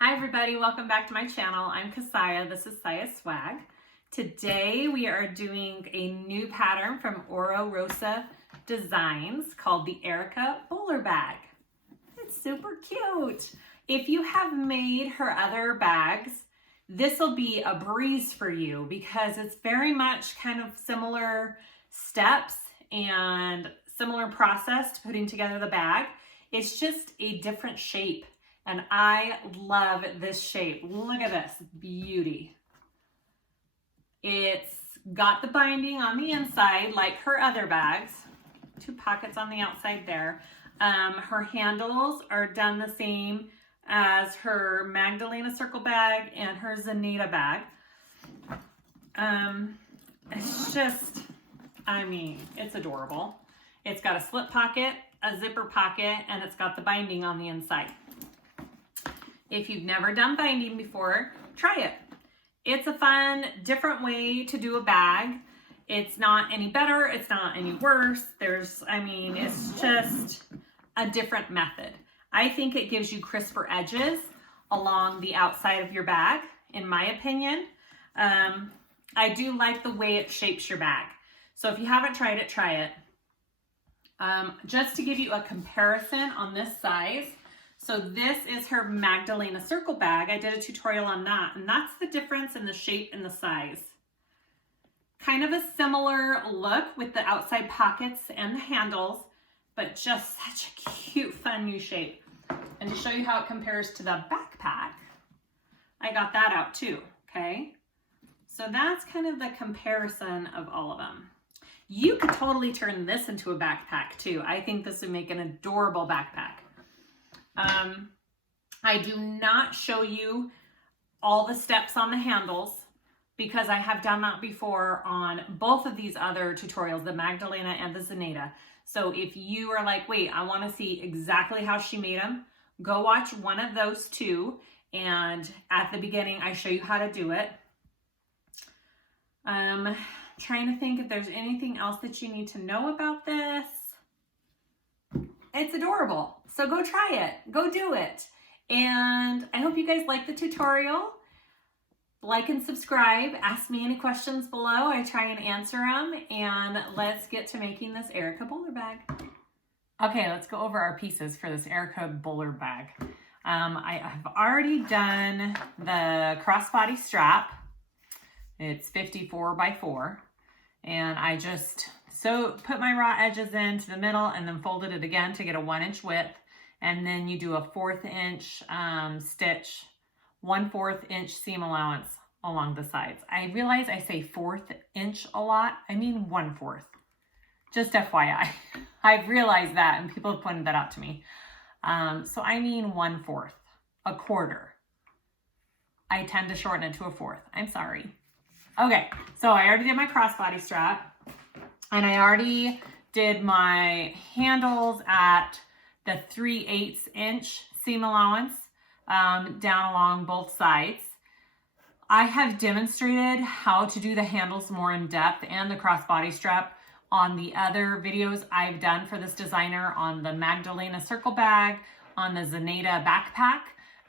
Hi everybody, welcome back to my channel. I'm Kassiah, this is SiahSwag. Today we are doing a new pattern from Oro Rosa Designs called the Erica Bowler Bag. It's super cute. If you have made her other bags, this will be a breeze for you because it's very much kind of similar steps and similar process to putting together the bag. It's just a different shape. And I love this shape. Look at this beauty. It's got the binding on the inside like her other bags. 2 pockets on the outside there. Her handles are done the same as her Magdalena circle bag and her Zaneta bag. It's just, I mean, it's adorable. It's got a slip pocket, a zipper pocket, and it's got the binding on the inside. If you've never done binding before, try it. It's a fun, different way to do a bag. It's not any better, it's not any worse. It's just a different method. I think it gives you crisper edges along the outside of your bag, in my opinion. I do like the way it shapes your bag. So if you haven't tried it, try it. Just to give you a comparison on this size, so this is her Magdalena circle bag. I did a tutorial on that, and that's the difference in the shape and the size. Kind of a similar look with the outside pockets and the handles, but just such a cute, fun new shape. And to show you how it compares to the backpack, I got that out too, okay? So that's kind of the comparison of all of them. You could totally turn this into a backpack too. I think this would make an adorable backpack. I do not show you all the steps on the handles because I have done that before on both of these other tutorials, the Magdalena and the Zaneta. So if you are like, wait, I want to see exactly how she made them, go watch one of those two. And at the beginning, I show you how to do it. Trying to think if there's anything else that you need to know about this. It's adorable. So go try it. Go do it. And I hope you guys like the tutorial. Like and subscribe. Ask me any questions below. I try and answer them. And let's get to making this Erica Bowler Bag. Okay, let's go over our pieces for this Erica Bowler Bag. I have already done the crossbody strap. It's 54 by 4. And I just put my raw edges into the middle and then folded it again to get a 1-inch width. And then you do a 1/4 inch stitch, 1/4 inch seam allowance along the sides. I realize I say 1/4 inch a lot. I mean 1/4. Just FYI. I've realized that and people have pointed that out to me. So I mean 1/4, a quarter. I tend to shorten it to a 1/4. I'm sorry. Okay, so I already did my crossbody strap. And I already did my handles at the 3/8 inch seam allowance down along both sides. I have demonstrated how to do the handles more in depth and the crossbody strap on the other videos I've done for this designer on the Magdalena circle bag, on the Zaneta backpack,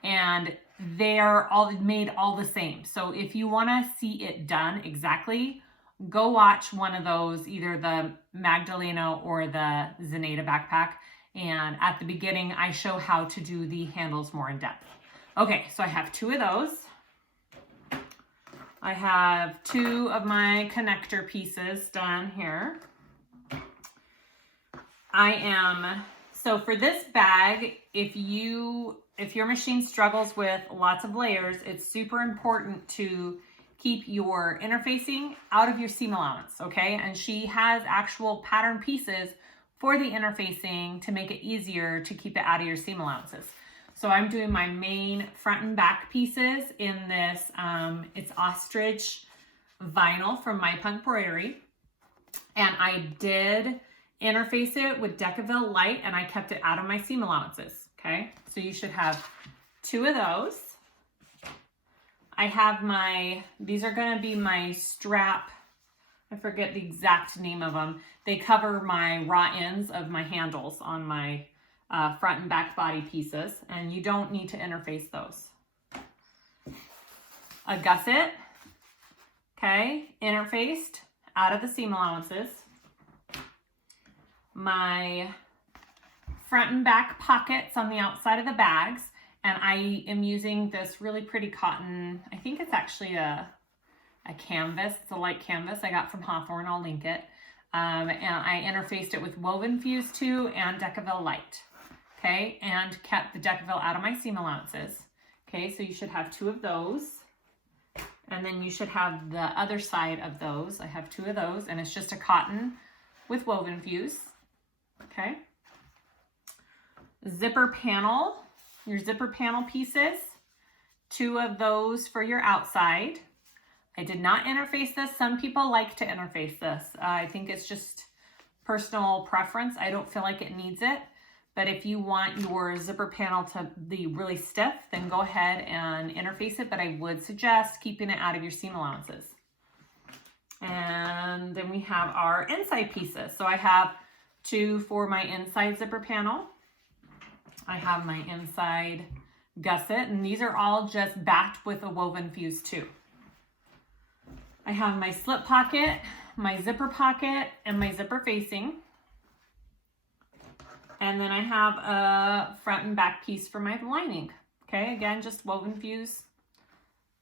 and they're all made all the same. So if you want to see it done exactly, go watch one of those, either the Magdalena or the Zaneta backpack. And at the beginning, I show how to do the handles more in depth. Okay, so I have 2 of those. I have 2 of my connector pieces done here. So for this bag, if your machine struggles with lots of layers, it's super important to keep your interfacing out of your seam allowance, okay? And she has actual pattern pieces for the interfacing to make it easier to keep it out of your seam allowances. So I'm doing my main front and back pieces in this, it's ostrich vinyl from My Punk Broidery. And I did interface it with Decaville Light and I kept it out of my seam allowances, okay? So you should have 2 of those. I have these are going to be my strap, I forget the exact name of them. They cover my raw ends of my handles on my front and back body pieces, and you don't need to interface those. a gusset, okay, interfaced out of the seam allowances, my front and back pockets on the outside of the bags, and I am using this really pretty cotton, I think it's actually a canvas, it's a light canvas I got from Hawthorne, I'll link it, and I interfaced it with Woven Fuse 2 and Decaville Light, okay, and kept the Decaville out of my seam allowances, okay, so you should have 2 of those, and then you should have the other side of those. I have 2 of those, and it's just a cotton with Woven Fuse, okay. Zipper panel, your zipper panel pieces, 2 of those for your outside. I did not interface this. Some people like to interface this. I think it's just personal preference. I don't feel like it needs it, but if you want your zipper panel to be really stiff, then go ahead and interface it, but I would suggest keeping it out of your seam allowances. And then we have our inside pieces. So I have 2 for my inside zipper panel. I have my inside gusset, and these are all just backed with a Woven Fuse 2. I have my slip pocket, my zipper pocket, and my zipper facing. And then I have a front and back piece for my lining. Okay, again, just Woven Fuse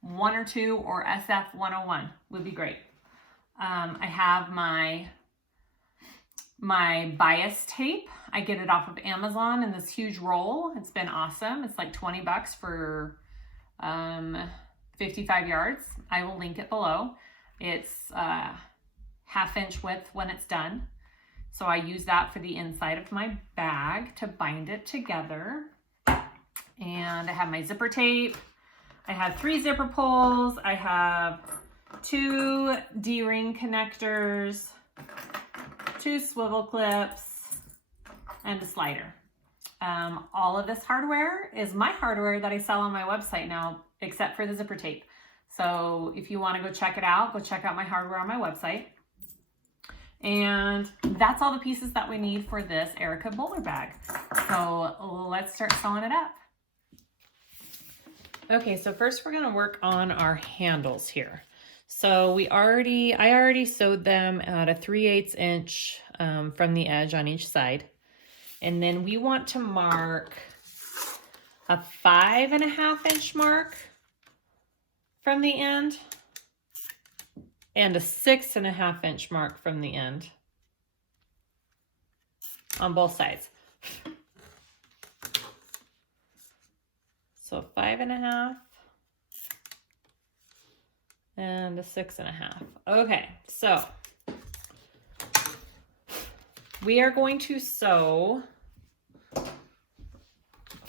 1 or 2 or SF 101 would be great. I have my bias tape. I get it off of Amazon in this huge roll. It's been awesome. It's like 20 bucks for 55 yards. I will link it below. It's 1/2 inch width when it's done. So I use that for the inside of my bag to bind it together. And I have my zipper tape. I have 3 zipper pulls. I have 2 D-ring connectors, 2 swivel clips, and a slider. All of this hardware is my hardware that I sell on my website now, except for the zipper tape. So if you want to go check it out, go check out my hardware on my website. And that's all the pieces that we need for this Erica bowler bag. So let's start sewing it up. Okay, so first we're going to work on our handles here. So I already sewed them at a 3/8 inch from the edge on each side. And then we want to mark a 5.5 inch mark from the end and a 6.5 inch mark from the end on both sides. So 5.5 and a 6.5. Okay, so we are going to sew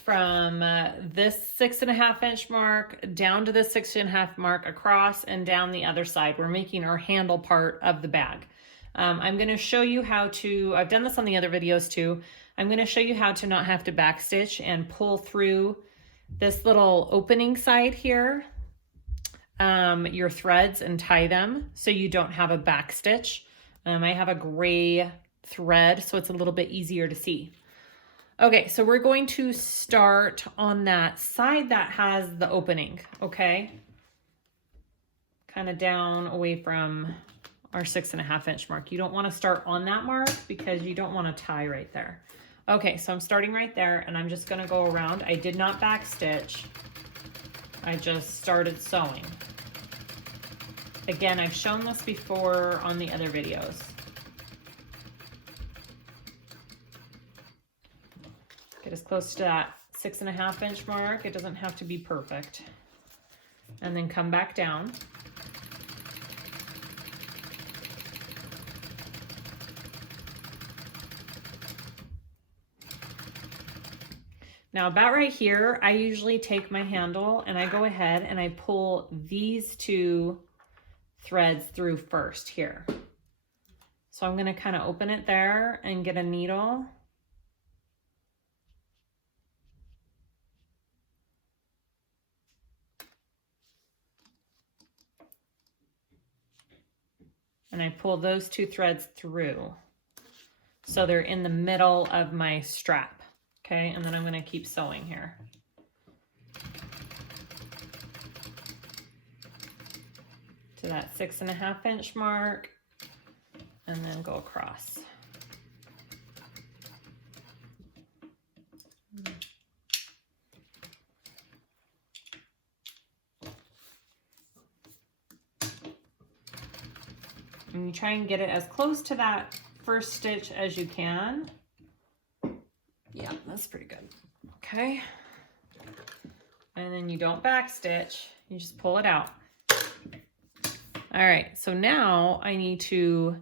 from this 6.5 inch mark down to the 6.5 mark across and down the other side. We're making our handle part of the bag. I'm going to show you how to, I've done this on the other videos too. I'm going to show you how to not have to backstitch and pull through this little opening side here, your threads, and tie them so you don't have a backstitch. I have a gray thread, so it's a little bit easier to see. Okay, so we're going to start on that side that has the opening, okay? Kind of down away from our 6.5 inch mark. You don't want to start on that mark because you don't want to tie right there. Okay, so I'm starting right there, and I'm just going to go around. I did not backstitch. I just started sewing. Again, I've shown this before on the other videos. Get as close to that 6.5 inch mark. It doesn't have to be perfect. And then come back down. Now about right here, I usually take my handle and I go ahead and I pull these 2 threads through first here. So I'm going to kind of open it there and get a needle. And I pull those 2 threads through. So they're in the middle of my strap. Okay, and then I'm going to keep sewing here. to that 6.5 inch mark and then go across. And you try and get it as close to that first stitch as you can. Yeah, that's pretty good. Okay. And then you don't back stitch, you just pull it out. All right, so now I need to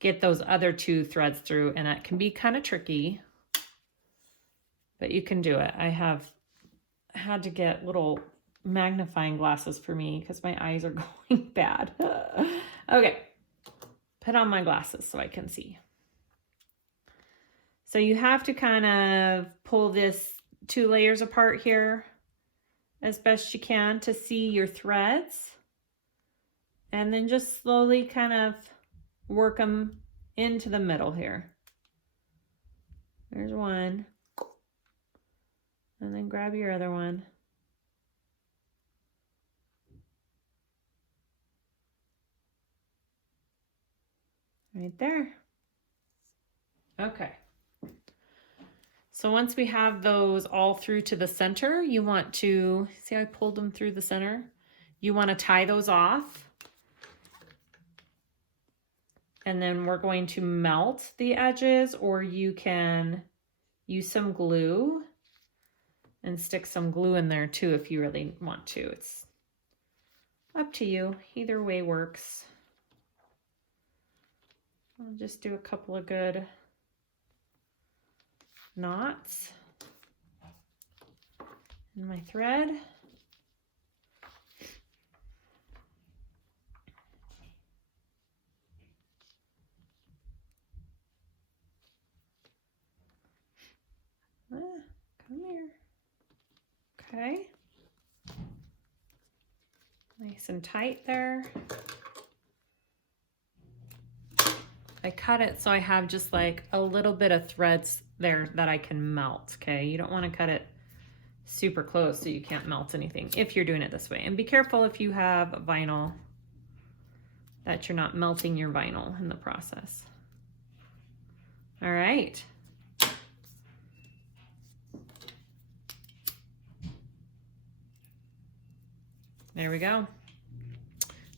get those other 2 threads through, and that can be kind of tricky, but you can do it. I have had to get little magnifying glasses for me because my eyes are going bad. Okay, put on my glasses so I can see. So you have to kind of pull this 2 layers apart here as best you can to see your threads. And then just slowly kind of work them into the middle here. There's one. And then grab your other one. Right there. Okay. So once we have those all through to the center, you want to, see how I pulled them through the center? You want to tie those off. And then we're going to melt the edges, or you can use some glue and stick some glue in there too if you really want to. It's up to you. Either way works. I'll just do a couple of good knots in my thread. Come here. Okay. Nice and tight there. I cut it so I have just like a little bit of threads there that I can melt, okay? You don't want to cut it super close so you can't melt anything if you're doing it this way. And be careful if you have vinyl that you're not melting your vinyl in the process. All right. There we go.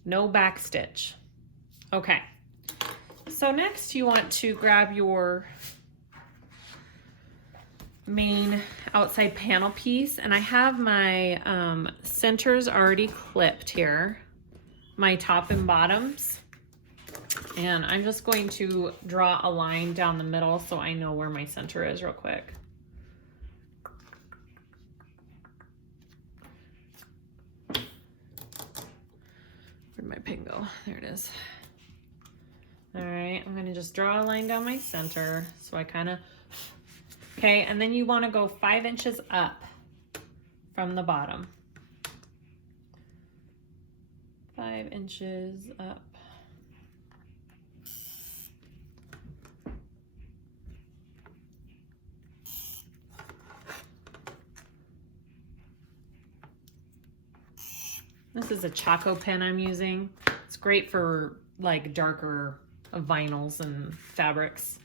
No back stitch. Okay. So next you want to grab your main outside panel piece, and I have my centers already clipped here, my top and bottoms, and I'm just going to draw a line down the middle so I know where my center is real quick. Where'd my pin go? There it is. All right, I'm gonna just draw a line down my center so I kind of, okay, and then you wanna go 5 inches up from the bottom. 5 inches up. This is a Chaco pen I'm using. It's great for like darker vinyls and fabrics.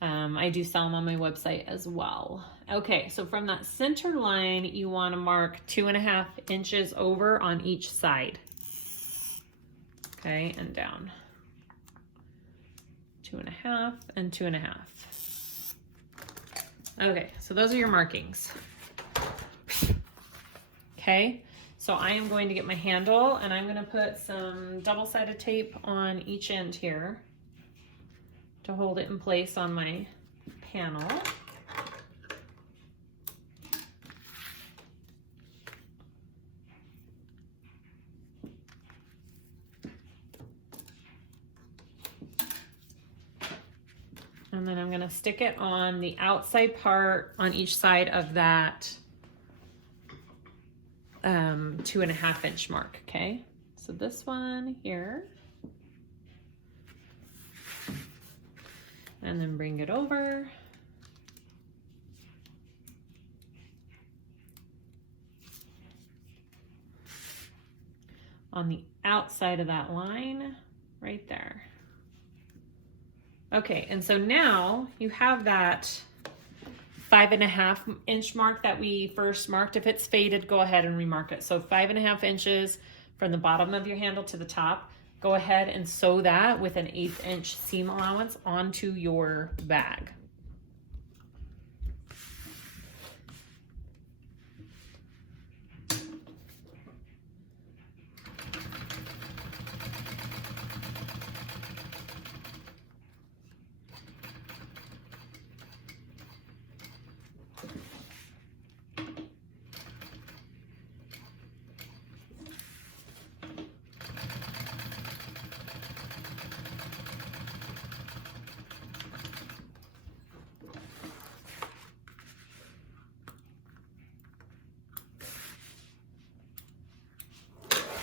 I do sell them on my website as well. Okay, so from that center line, you want to mark 2.5 inches over on each side. Okay, and down. 2.5 and 2.5. Okay, so those are your markings. Okay, so I am going to get my handle and I'm going to put some double-sided tape on each end here to hold it in place on my panel. And then I'm going to stick it on the outside part on each side of that 2.5 inch mark. Okay, so this one here, and then bring it over. On the outside of that line right there. Okay, and so now you have that 5.5 inch mark that we first marked. If it's faded, go ahead and remark it. So 5.5 inches from the bottom of your handle to the top. Go ahead and sew that with an 1/8 inch seam allowance onto your bag.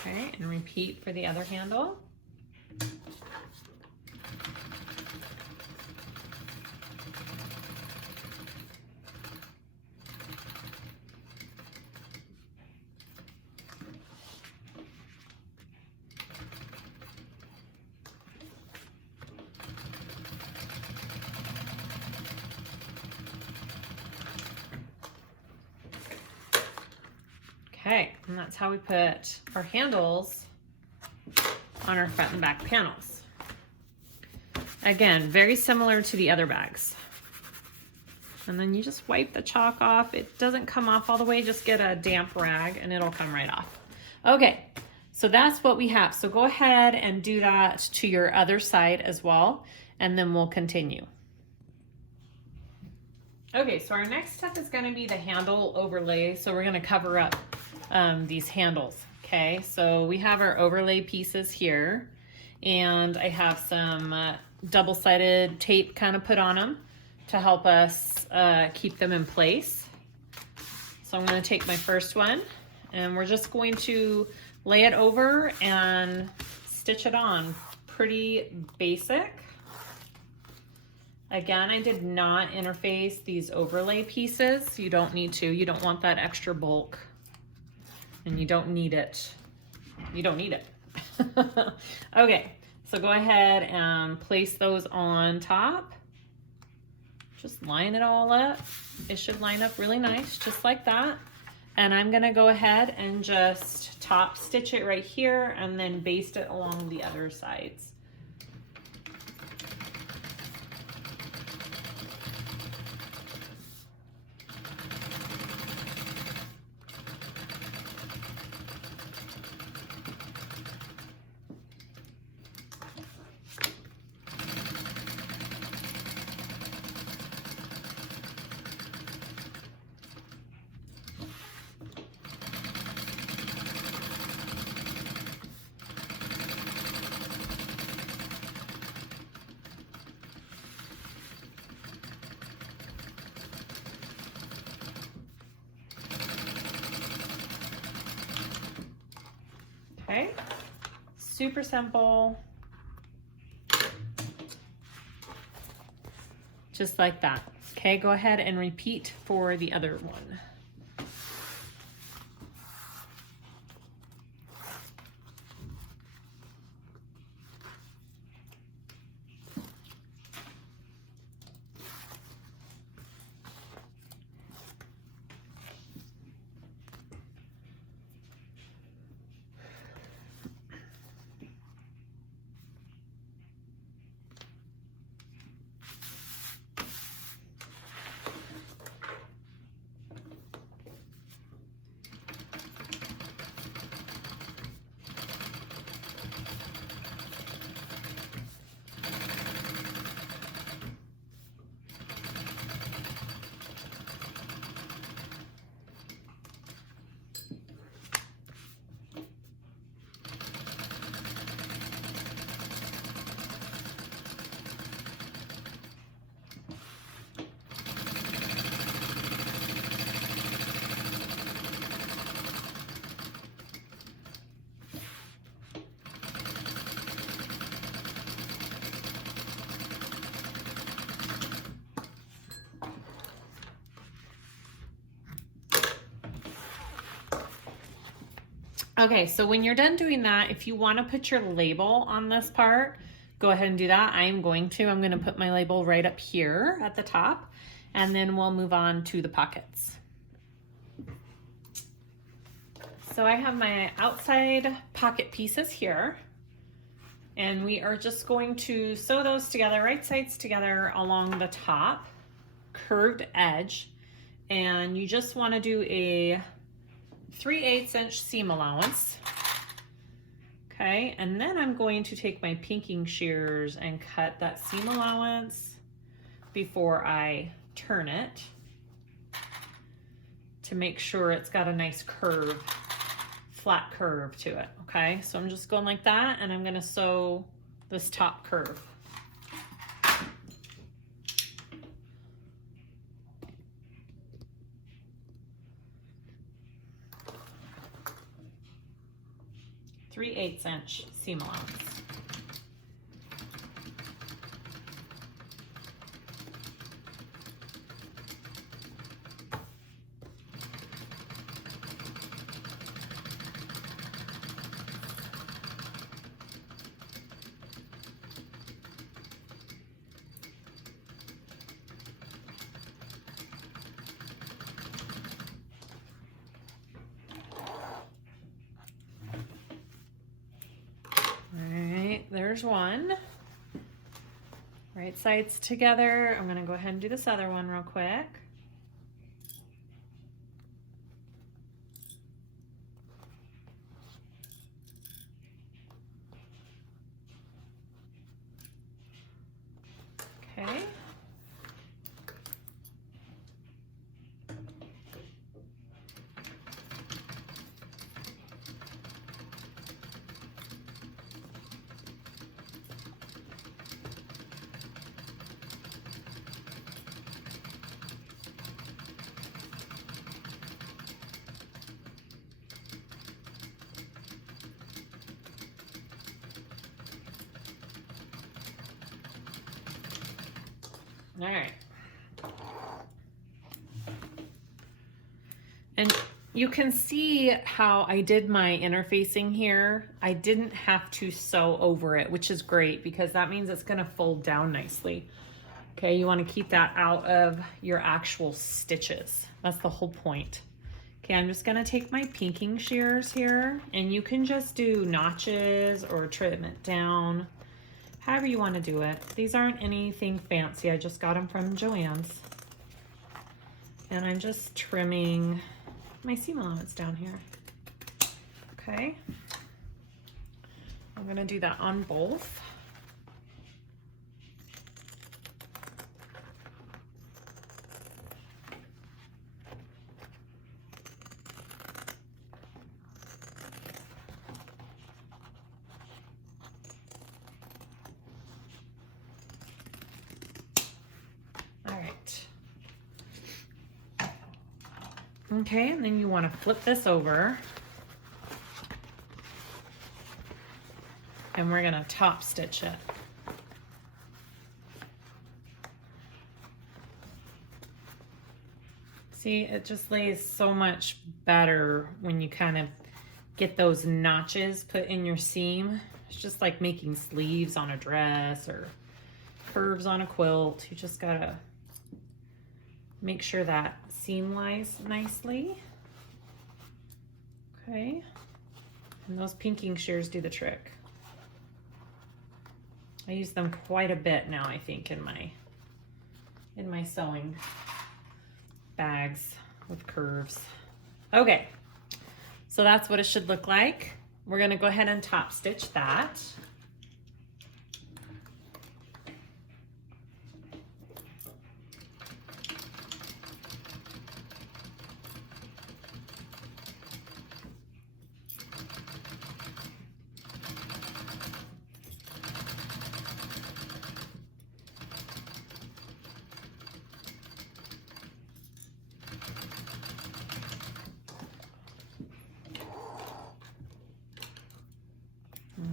Okay, and repeat for the other handle. Okay, and that's how we put our handles on our front and back panels. Again, very similar to the other bags. And then you just wipe the chalk off. It doesn't come off all the way, just get a damp rag and it'll come right off. Okay, so that's what we have. So go ahead and do that to your other side as well, and then we'll continue. Okay, so our next step is going to be the handle overlay. So we're going to cover up these handles. Okay, so we have our overlay pieces here, and I have some double-sided tape kind of put on them to help us keep them in place. So I'm going to take my first one, and we're just going to lay it over and stitch it on. Pretty basic. Again, I did not interface these overlay pieces. You don't need to. You don't want that extra bulk, and you don't need it. You don't need it. Okay, so go ahead and place those on top. Just line it all up. It should line up really nice, just like that. And I'm gonna go ahead and just top stitch it right here and then baste it along the other sides. Okay, super simple, just like that. Okay, go ahead and repeat for the other one. Okay, so when you're done doing that, if you want to put your label on this part, go ahead and do that. I'm going to put my label right up here at the top, and then we'll move on to the pockets. So I have my outside pocket pieces here, and we are just going to sew those together, right sides together along the top, curved edge, and you just want to do a 3/8 inch seam allowance. Okay, and then I'm going to take my pinking shears and cut that seam allowance before I turn it to make sure it's got a nice curve, flat curve to it. Okay, so I'm just going like that, and I'm going to sew this top curve. Three-eighths inch seam allowance. There's one. Right sides together. I'm gonna go ahead and do this other one real quick. Okay. All right. And you can see how I did my interfacing here. I didn't have to sew over it, which is great because that means it's gonna fold down nicely. Okay, you wanna keep that out of your actual stitches. That's the whole point. Okay, I'm just gonna take my pinking shears here, and you can just do notches or trim it down, however you want to do it. These aren't anything fancy. I just got them from Joann's. And I'm just trimming my seam allowance down here. Okay. I'm going to do that on both. Okay, and then you want to flip this over, and we're going to top stitch it. See, it just lays so much better when you kind of get those notches put in your seam. It's just like making sleeves on a dress or curves on a quilt. You just gotta make sure that seam lies nicely. Okay, and those pinking shears do the trick. I use them quite a bit now, I think, in my sewing bags with curves. Okay, so that's what it should look like. We're gonna go ahead and top stitch that.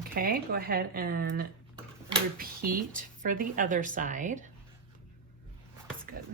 Okay, go ahead and repeat for the other side. That's good.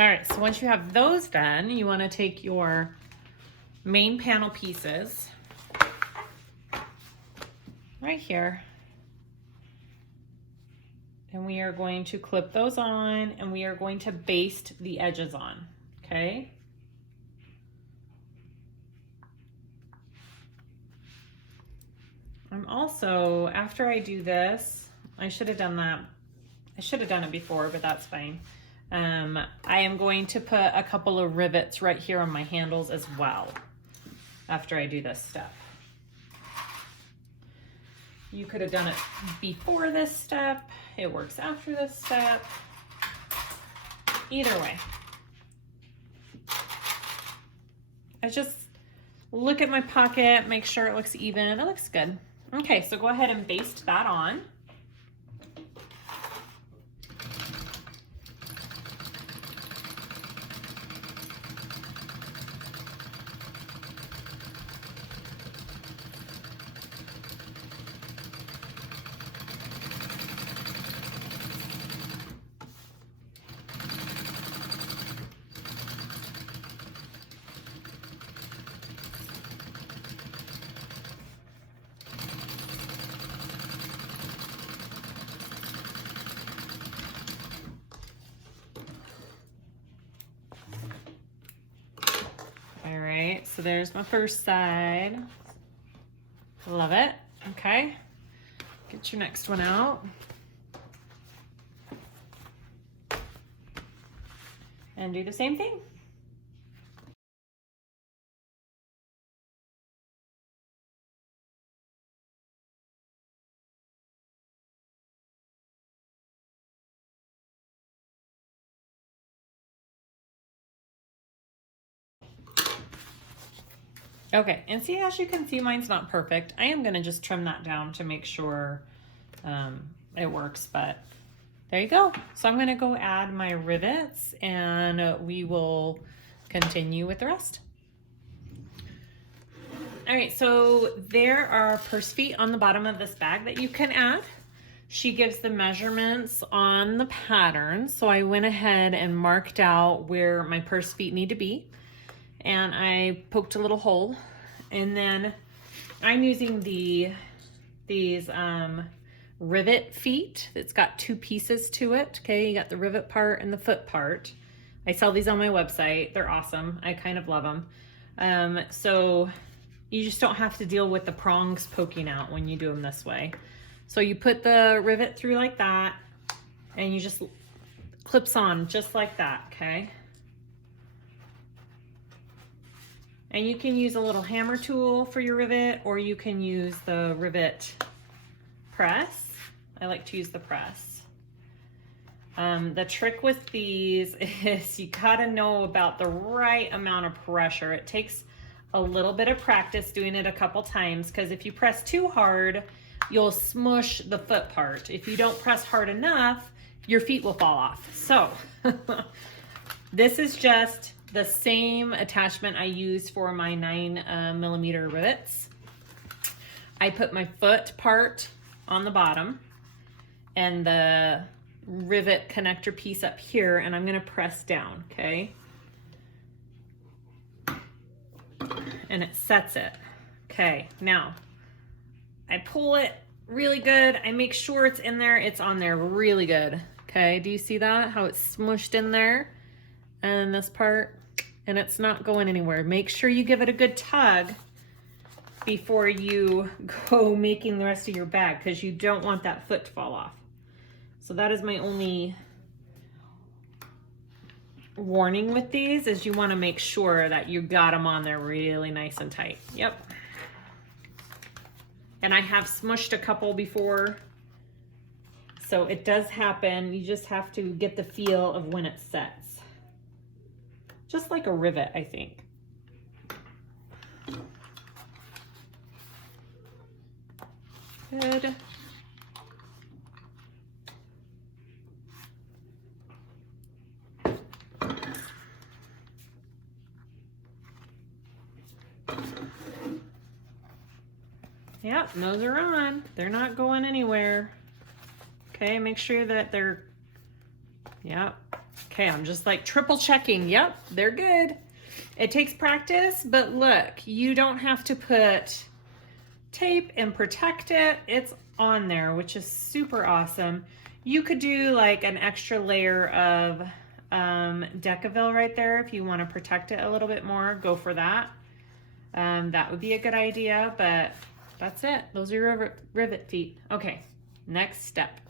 All right, so once you have those done, you want to take your main panel pieces right here, and we are going to clip those on, and we are going to baste the edges on, okay? I'm also, after I do this, I should have done that. I should have done it before, but that's fine. I am going to put a couple of rivets right here on my handles as well after I do this step. You could have done it before this step. It works after this step. Either way. I just look at my pocket, make sure it looks even. It looks good. Okay, so go ahead and baste that on. All right, so there's my first side. Love it. Okay, get your next one out. And do the same thing. Okay, and see, as you can see, mine's not perfect. I am gonna just trim that down to make sure it works, but there you go. So I'm gonna go add my rivets and we will continue with the rest. All right, so there are purse feet on the bottom of this bag that you can add. She gives the measurements on the pattern. So I went ahead and marked out where my purse feet need to be. And I poked a little hole, and then I'm using these rivet feet. It's got two pieces to it. Okay, you got the rivet part and the foot part. I sell these on my website. They're awesome. I kind of love them. So you just don't have to deal with the prongs poking out when you do them this way. So you put the rivet through like that, and you just clips on just like that, okay? And you can use a little hammer tool for your rivet, or you can use the rivet press. I like to use the press. The trick with these is you gotta know about the right amount of pressure. It takes a little bit of practice doing it a couple times, because if you press too hard, you'll smush the foot part. If you don't press hard enough, your feet will fall off. So this is just the same attachment I use for my 9mm rivets. I put my foot part on the bottom and the rivet connector piece up here, and I'm gonna press down, okay? And it sets it. Okay, now I pull it really good. I make sure it's in there. It's on there really good. Okay, do you see that? How it's smushed in there? And this part, and it's not going anywhere. Make sure you give it a good tug before you go making the rest of your bag, because you don't want that foot to fall off. So that is my only warning with these, is you want to make sure that you got them on there really nice and tight. Yep. And I have smushed a couple before, so it does happen. You just have to get the feel of when it sets. Just like a rivet, I think. Good. Yep, those are on. They're not going anywhere. Okay, make sure that they're, yep, Okay, I'm just like triple checking. Yep, they're good. It takes practice, but look, you don't have to put tape and protect it. It's on there, which is super awesome. You could do like an extra layer of Decaville right there if you want to protect it a little bit more. Go for that. That would be a good idea, but that's it. Those are your rivet feet. Okay, next step.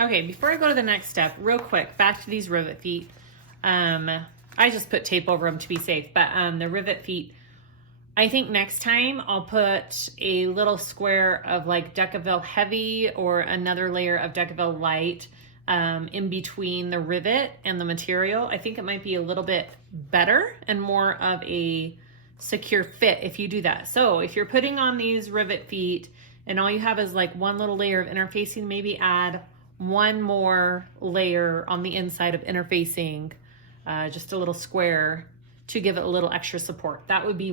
Okay, before I go to the next step, real quick, back to these rivet feet. I just put tape over them to be safe, but the rivet feet, I think next time I'll put a little square of like Decaville Heavy or another layer of Decaville Light in between the rivet and the material. I think it might be a little bit better and more of a secure fit if you do that. So if you're putting on these rivet feet and all you have is like one little layer of interfacing, maybe add one more layer on the inside of interfacing, just a little square to give it a little extra support. That would be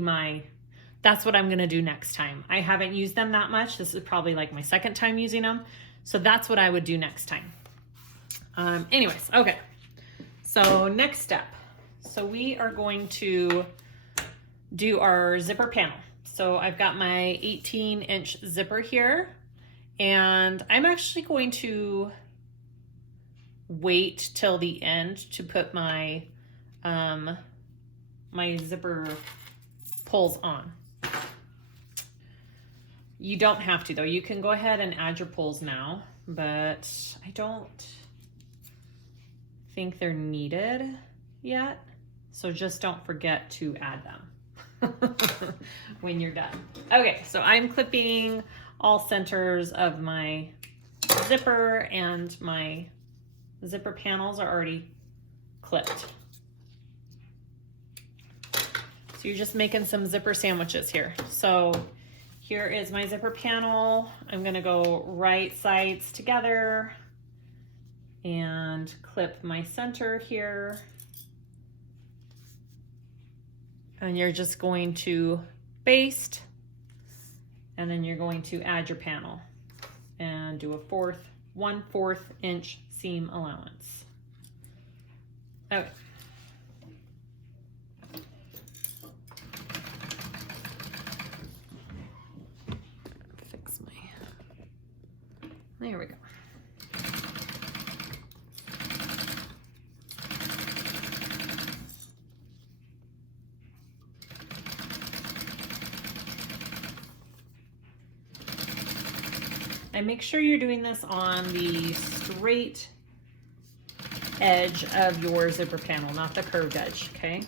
that's what I'm gonna do next time. I haven't used them that much. This is probably like my second time using them. So that's what I would do next time. Anyways, okay. So next step. So we are going to do our zipper panel. So I've got my 18-inch zipper here, and I'm actually going to wait till the end to put my my zipper pulls on. You don't have to though. You can go ahead and add your pulls now, but I don't think they're needed yet. So just don't forget to add them when you're done. Okay, so I'm clipping all centers of my zipper, and my zipper panels are already clipped. So you're just making some zipper sandwiches here. So here is my zipper panel. I'm gonna go right sides together and clip my center here. And you're just going to baste, and then you're going to add your panel and do a 1/4 inch seam allowance. Okay. Fix there we go. And make sure you're doing this on the straight edge of your zipper panel, not the curved edge, okay?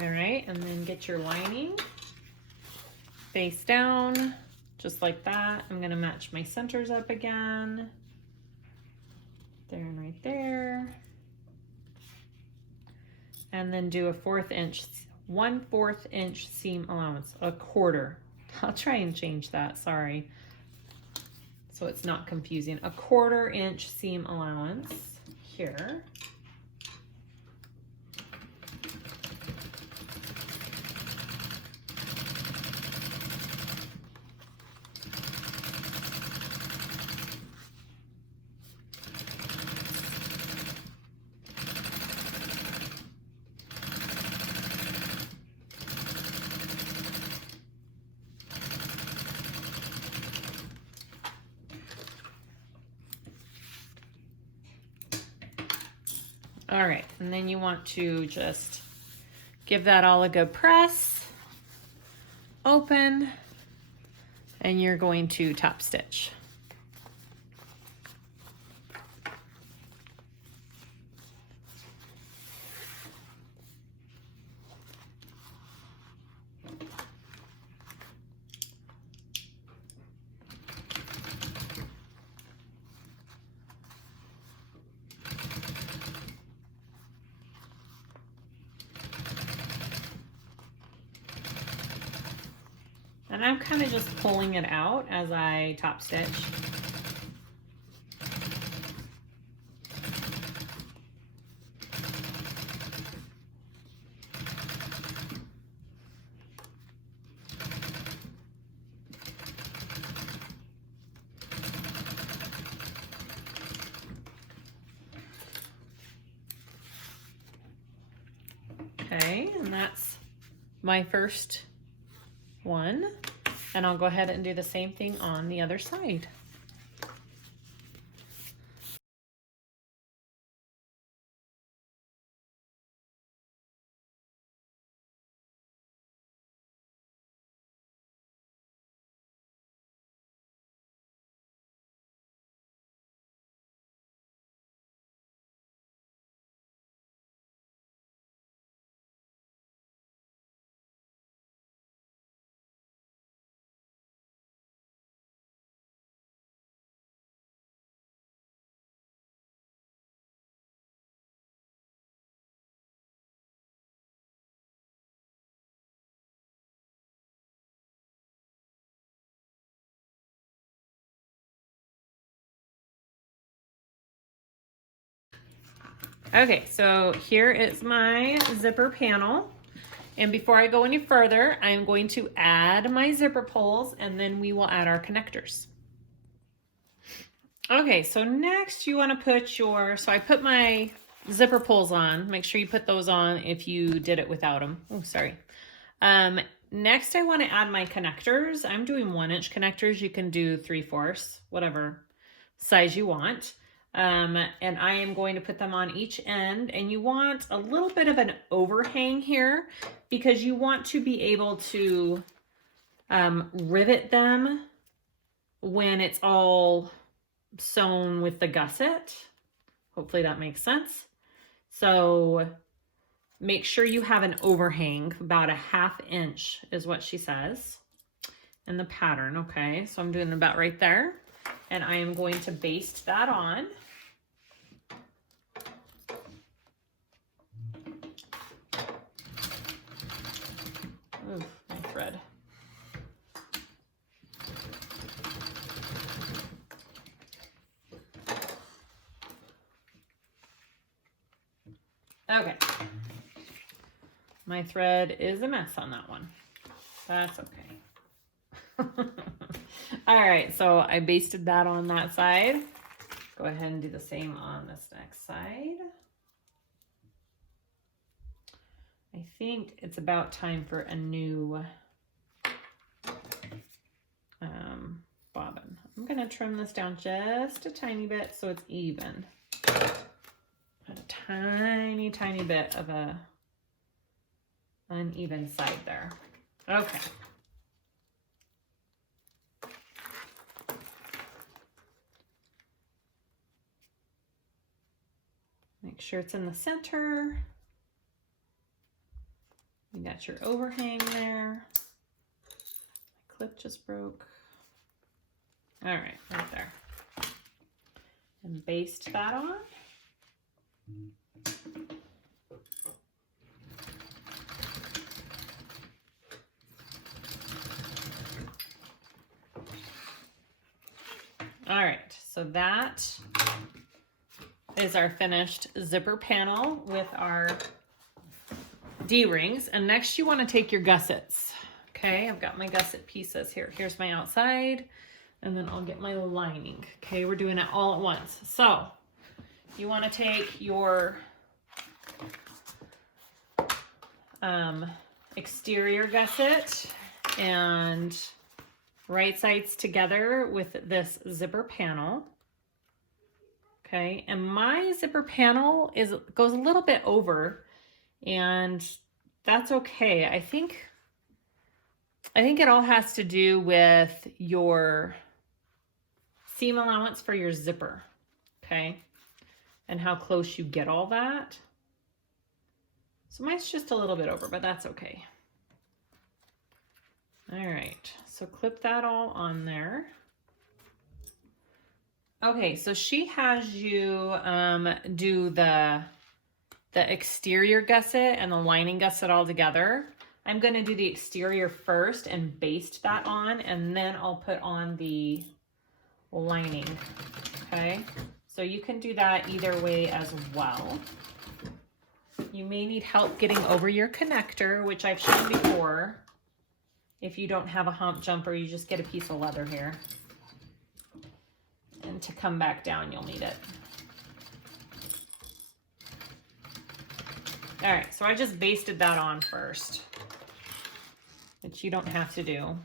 All right, and then get your lining face down, just like that. I'm gonna match my centers up again. There and right there. And then do a 1/4 inch seam allowance, a 1/4. I'll try and change that, sorry. So it's not confusing. A 1/4 inch seam allowance here. All right, and then you want to just give that all a good press, open, and you're going to top stitch. And I'm kind of just pulling it out as I top stitch. Okay, and that's my first one. And I'll go ahead and do the same thing on the other side. Okay, so here is my zipper panel. And before I go any further, I'm going to add my zipper pulls and then we will add our connectors. Okay, so next you want to put your, so I put my zipper pulls on. Make sure you put those on if you did it without them. Oh, sorry. Next I want to add my connectors. I'm doing 1-inch connectors. You can do 3/4, whatever size you want. And I am going to put them on each end, and you want a little bit of an overhang here because you want to be able to rivet them when it's all sewn with the gusset. Hopefully that makes sense. So make sure you have an overhang, about 1/2 inch is what she says in the pattern. Okay, so I'm doing about right there. And I am going to baste that on. Ooh, my thread. Okay. My thread is a mess on that one. That's okay. All right, so I basted that on that side. Go ahead and do the same on this next side. I think it's about time for a new bobbin. I'm gonna trim this down just a tiny bit so it's even. A tiny, tiny bit of a uneven side there. Okay. Make sure it's in the center. You got your overhang there. My clip just broke. All right, right there. And baste that on. All right, so that is our finished zipper panel with our D-rings. And next you want to take your gussets. Okay, I've got my gusset pieces here. Here's my outside, and then I'll get my lining. Okay, we're doing it all at once. So you want to take your exterior gusset and right sides together with this zipper panel. Okay, and my zipper panel goes a little bit over, and that's okay. I think it all has to do with your seam allowance for your zipper, okay, and how close you get all that. So mine's just a little bit over, but that's okay. All right, so clip that all on there. Okay, so she has you do the exterior gusset and the lining gusset all together. I'm going to do the exterior first and baste that on, and then I'll put on the lining. Okay, so you can do that either way as well. You may need help getting over your connector, which I've shown before. If you don't have a hump jumper, you just get a piece of leather here. And to come back down, you'll need it. All right, so I just basted that on first, which you don't have to do.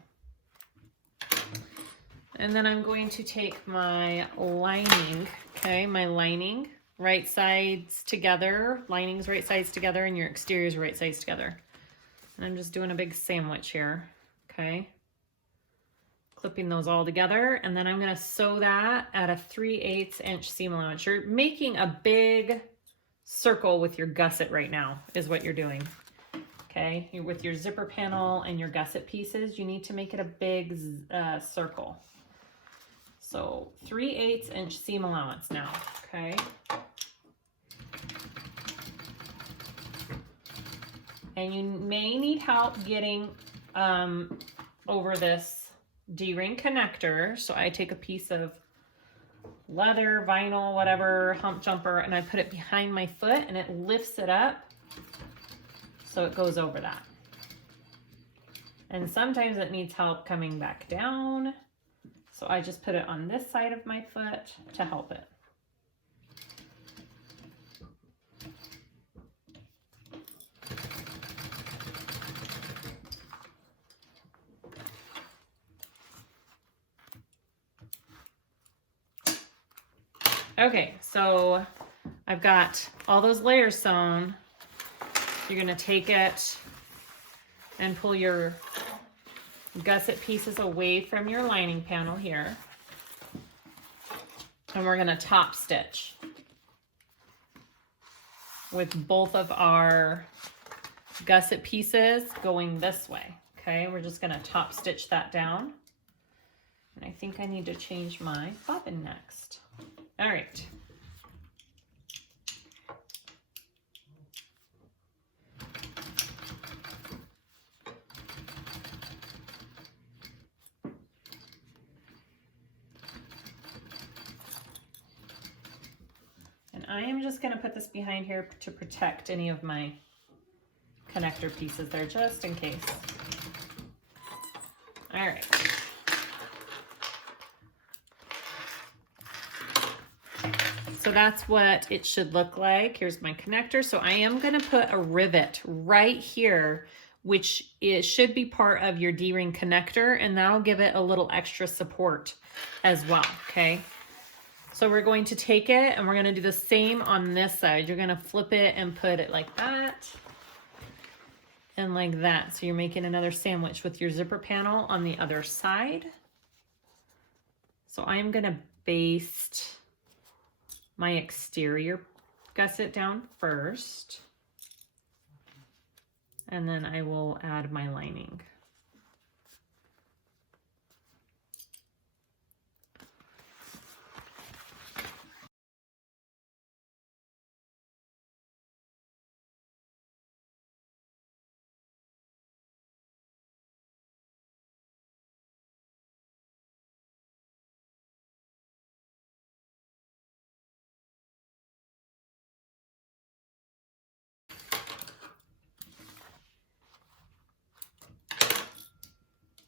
And then I'm going to take my lining, okay, my lining, right sides together, linings right sides together, and your exteriors right sides together. And I'm just doing a big sandwich here, okay? Clipping those all together, and then I'm gonna sew that at a 3/8 inch seam allowance. You're making a big circle with your gusset right now, is what you're doing. Okay, with your zipper panel and your gusset pieces, you need to make it a big circle. So 3/8 inch seam allowance now, okay? And you may need help getting over this D-ring connector. So I take a piece of leather, vinyl, whatever, hump jumper, and I put it behind my foot and it lifts it up so it goes over that. And sometimes it needs help coming back down. So I just put it on this side of my foot to help it. Okay, so I've got all those layers sewn. You're gonna take it and pull your gusset pieces away from your lining panel here. And we're gonna top stitch with both of our gusset pieces going this way. Okay, we're just gonna top stitch that down. And I think I need to change my bobbin next. All right. And I am just going to put this behind here to protect any of my connector pieces there, just in case. All right. So that's what it should look like. Here's my connector. So I am going to put a rivet right here, which should be part of your D-ring connector, and that'll give it a little extra support as well, okay? So we're going to take it and we're going to do the same on this side. You're going to flip it and put it like that and like that. So you're making another sandwich with your zipper panel on the other side. So I am going to baste my exterior gusset down first, and then I will add my lining.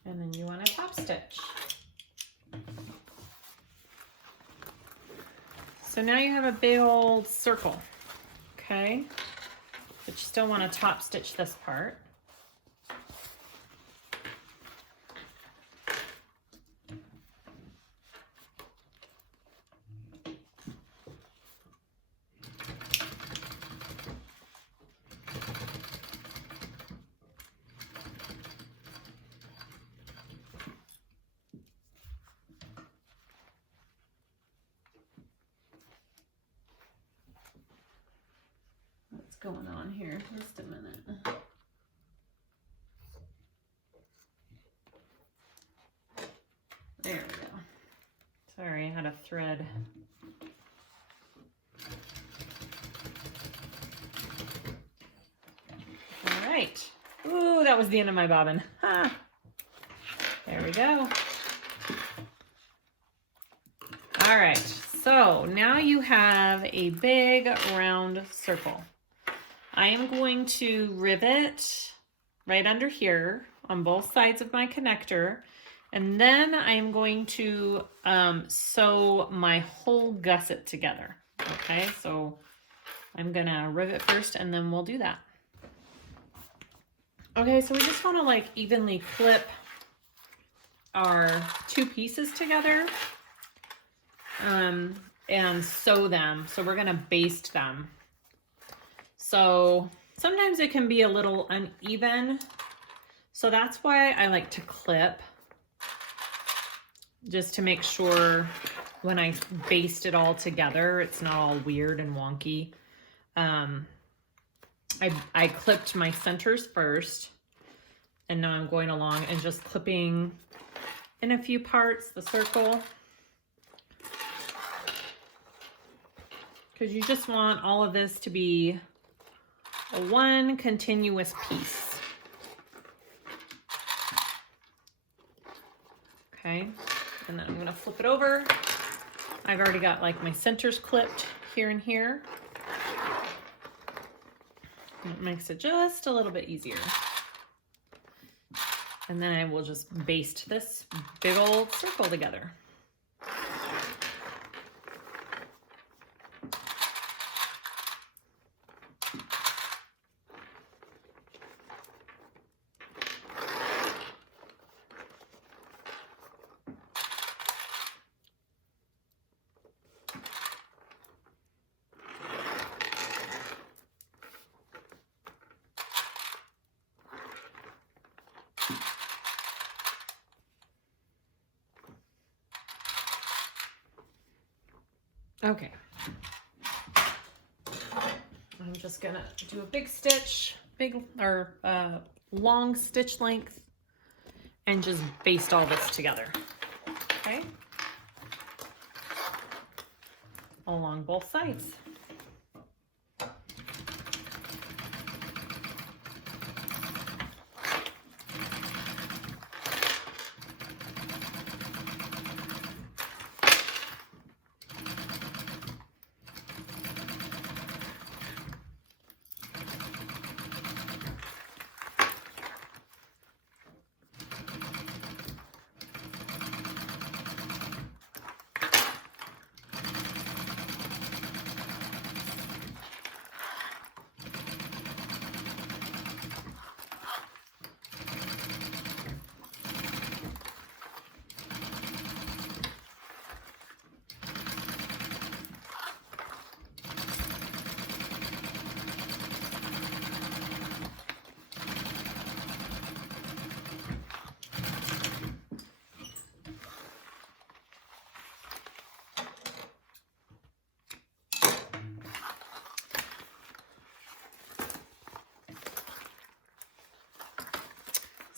And then you want to top stitch. So now you have a big old circle, okay? But you still want to top stitch this part. Going on here, just a minute. There we go. Sorry, I had a thread. All right. Ooh, that was the end of my bobbin. Ah. There we go. All right, so now you have a big round circle. I am going to rivet right under here on both sides of my connector, and then I am going to sew my whole gusset together. Okay, so I'm gonna rivet first and then we'll do that. Okay, so we just want to like evenly clip our two pieces together and sew them. So we're gonna baste them. So sometimes it can be a little uneven. So that's why I like to clip, just to make sure when I baste it all together, it's not all weird and wonky. I clipped my centers first, and now I'm going along and just clipping in a few parts the circle, because you just want all of this to be a one continuous piece. Okay, and then I'm gonna flip it over. I've already got like my centers clipped here and here. It makes it just a little bit easier. And then I will just baste this big old circle together. Okay, I'm just gonna do a big stitch, long stitch length, and just baste all this together, okay? Along both sides.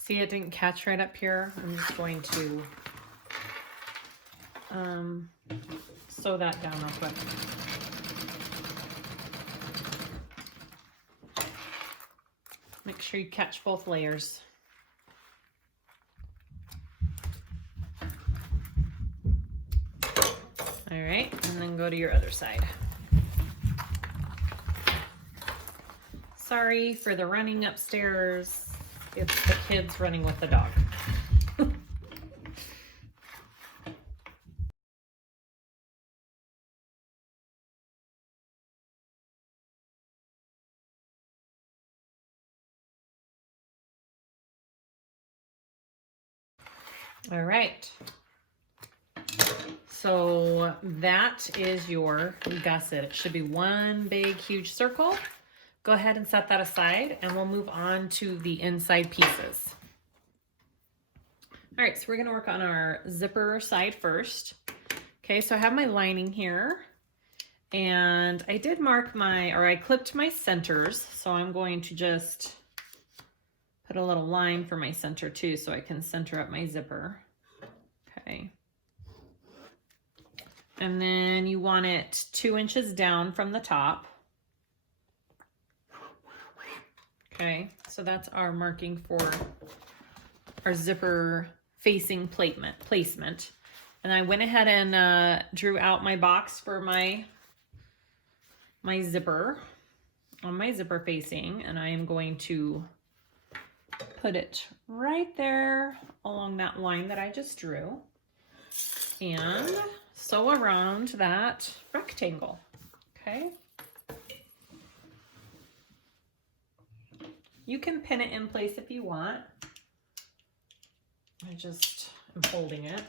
See, it didn't catch right up here. I'm just going to sew that down real quick. Make sure you catch both layers. All right, and then go to your other side. Sorry for the running upstairs. It's the kids running with the dog. All right. So that is your gusset. It should be one big, huge circle. Go ahead and set that aside, and we'll move on to the inside pieces. All right, so we're gonna work on our zipper side first. Okay, so I have my lining here, and I did mark I clipped my centers, so I'm going to just put a little line for my center too, so I can center up my zipper. Okay. And then you want it 2 inches down from the top. Okay, so that's our marking for our zipper facing placement. And I went ahead and drew out my box for my zipper on my zipper facing, and I am going to put it right there along that line that I just drew and sew around that rectangle. Okay. You can pin it in place if you want. I just am holding it.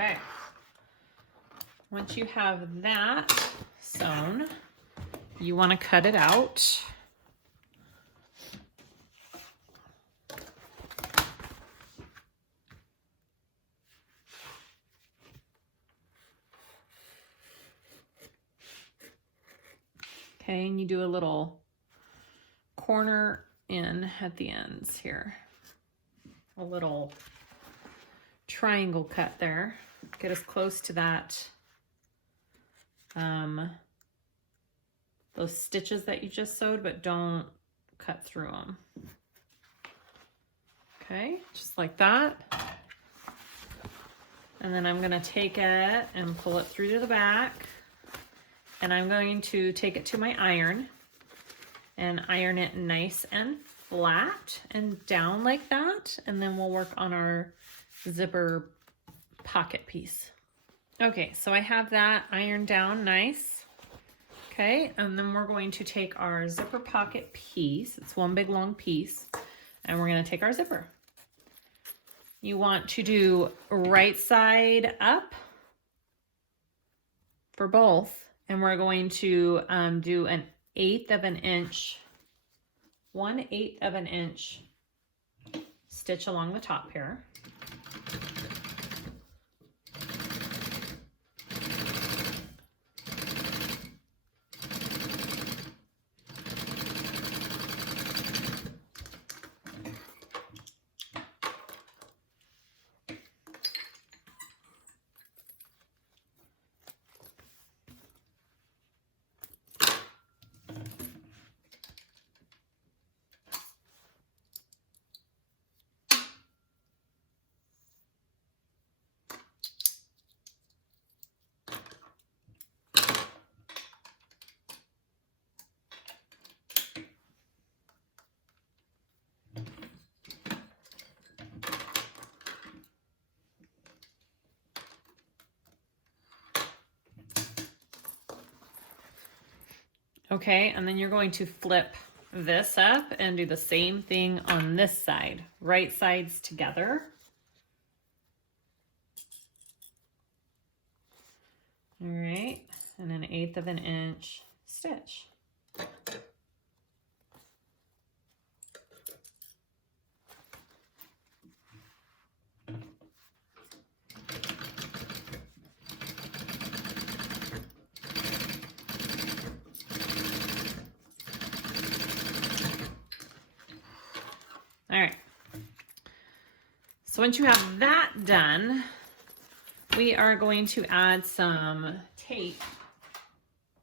Okay, once you have that sewn, you want to cut it out. Okay, and you do a little corner in at the ends here. A little triangle cut there. Get as close to that, those stitches that you just sewed, but don't cut through them. Okay, just like that. And then I'm gonna take it and pull it through to the back. And I'm going to take it to my iron and iron it nice and flat and down like that. And then we'll work on our zipper pocket piece. Okay, so I have that ironed down nice. Okay, and then we're going to take our zipper pocket piece. It's one big long piece. And we're gonna take our zipper. You want to do right side up for both. And we're going to do 1/8 of an inch, 1/8 of an inch stitch along the top here. Okay, and then you're going to flip this up and do the same thing on this side, right sides together. All right, and 1/8 of an inch stitch. All right, so once you have that done, we are going to add some tape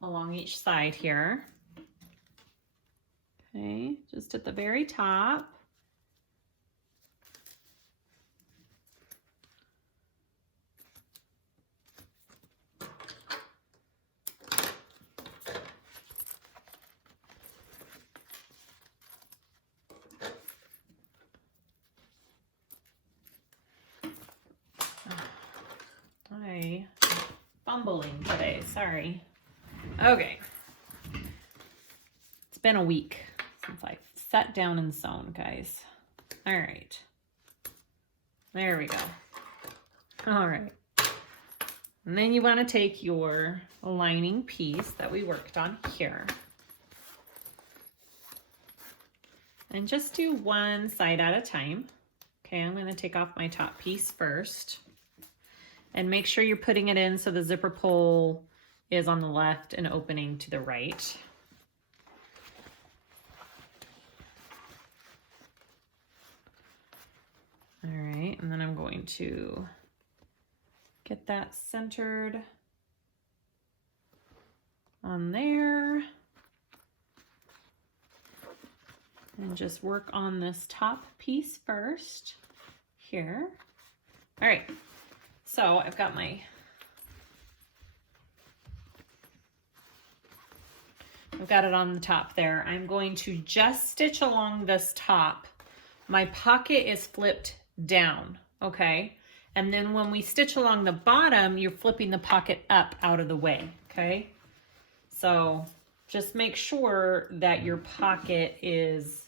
along each side here. Okay, just at the very top. Fumbling today, sorry. Okay. It's been a week since I sat down and sewn, guys. All right. There we go. All right. And then you want to take your lining piece that we worked on here and just do one side at a time. Okay, I'm going to take off my top piece first. And make sure you're putting it in so the zipper pull is on the left and opening to the right. All right, and then I'm going to get that centered on there. And just work on this top piece first here. All right, so I've got it on the top there. I'm going to just stitch along this top. My pocket is flipped down, okay? And then when we stitch along the bottom, you're flipping the pocket up out of the way, okay? So just make sure that your pocket is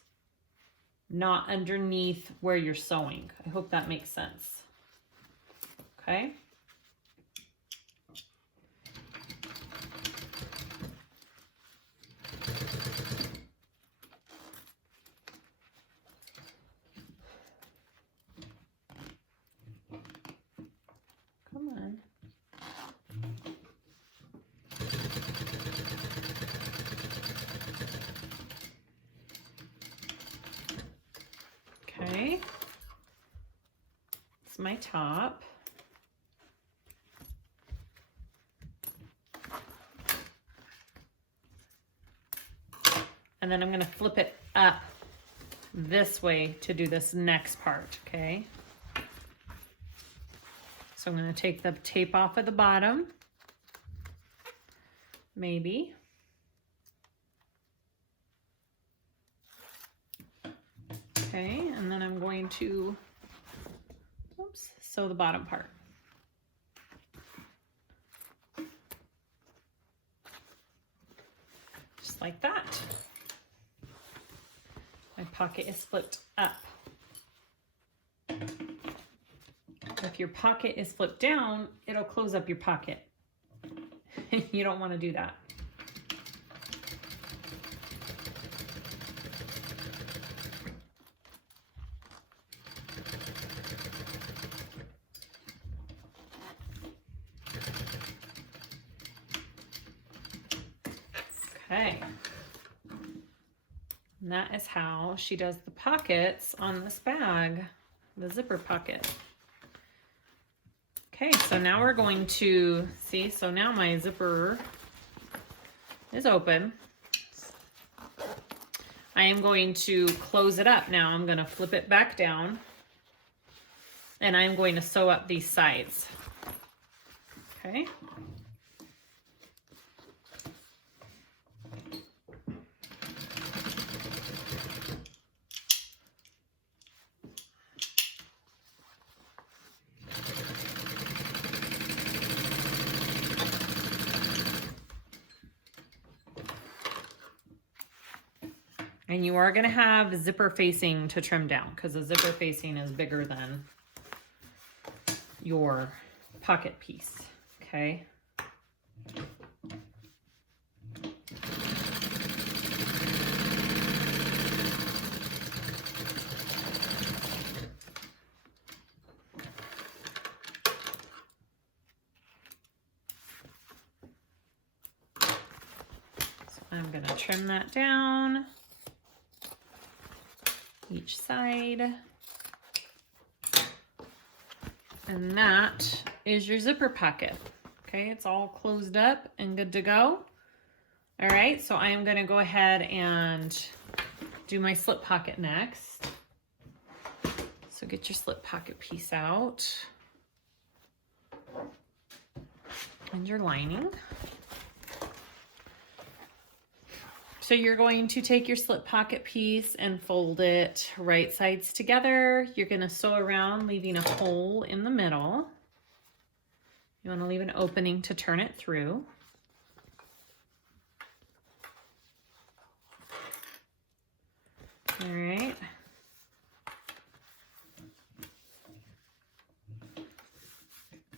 not underneath where you're sewing. I hope that makes sense. Okay. Come on. Okay, it's my top. And then I'm going to flip it up this way to do this next part, okay? So I'm going to take the tape off at the bottom, maybe. Okay, and then I'm going to, sew the bottom part. Just like that. My pocket is flipped up. If your pocket is flipped down, it'll close up your pocket. You don't want to do that. Okay, and that is how she does the pockets on this bag, the zipper pocket. Okay, so now we're going to see, so now my zipper is open. I am going to close it up now. I'm going to flip it back down and I'm going to sew up these sides. Okay. And you are going to have zipper facing to trim down because the zipper facing is bigger than your pocket piece, okay? So I'm going to trim that down. Each side. And that is your zipper pocket. Okay, it's all closed up and good to go. All right, so I am going to go ahead and do my slip pocket next. So get your slip pocket piece out and your lining. So you're going to take your slip pocket piece and fold it right sides together. You're going to sew around, leaving a hole in the middle. You want to leave an opening to turn it through. All right.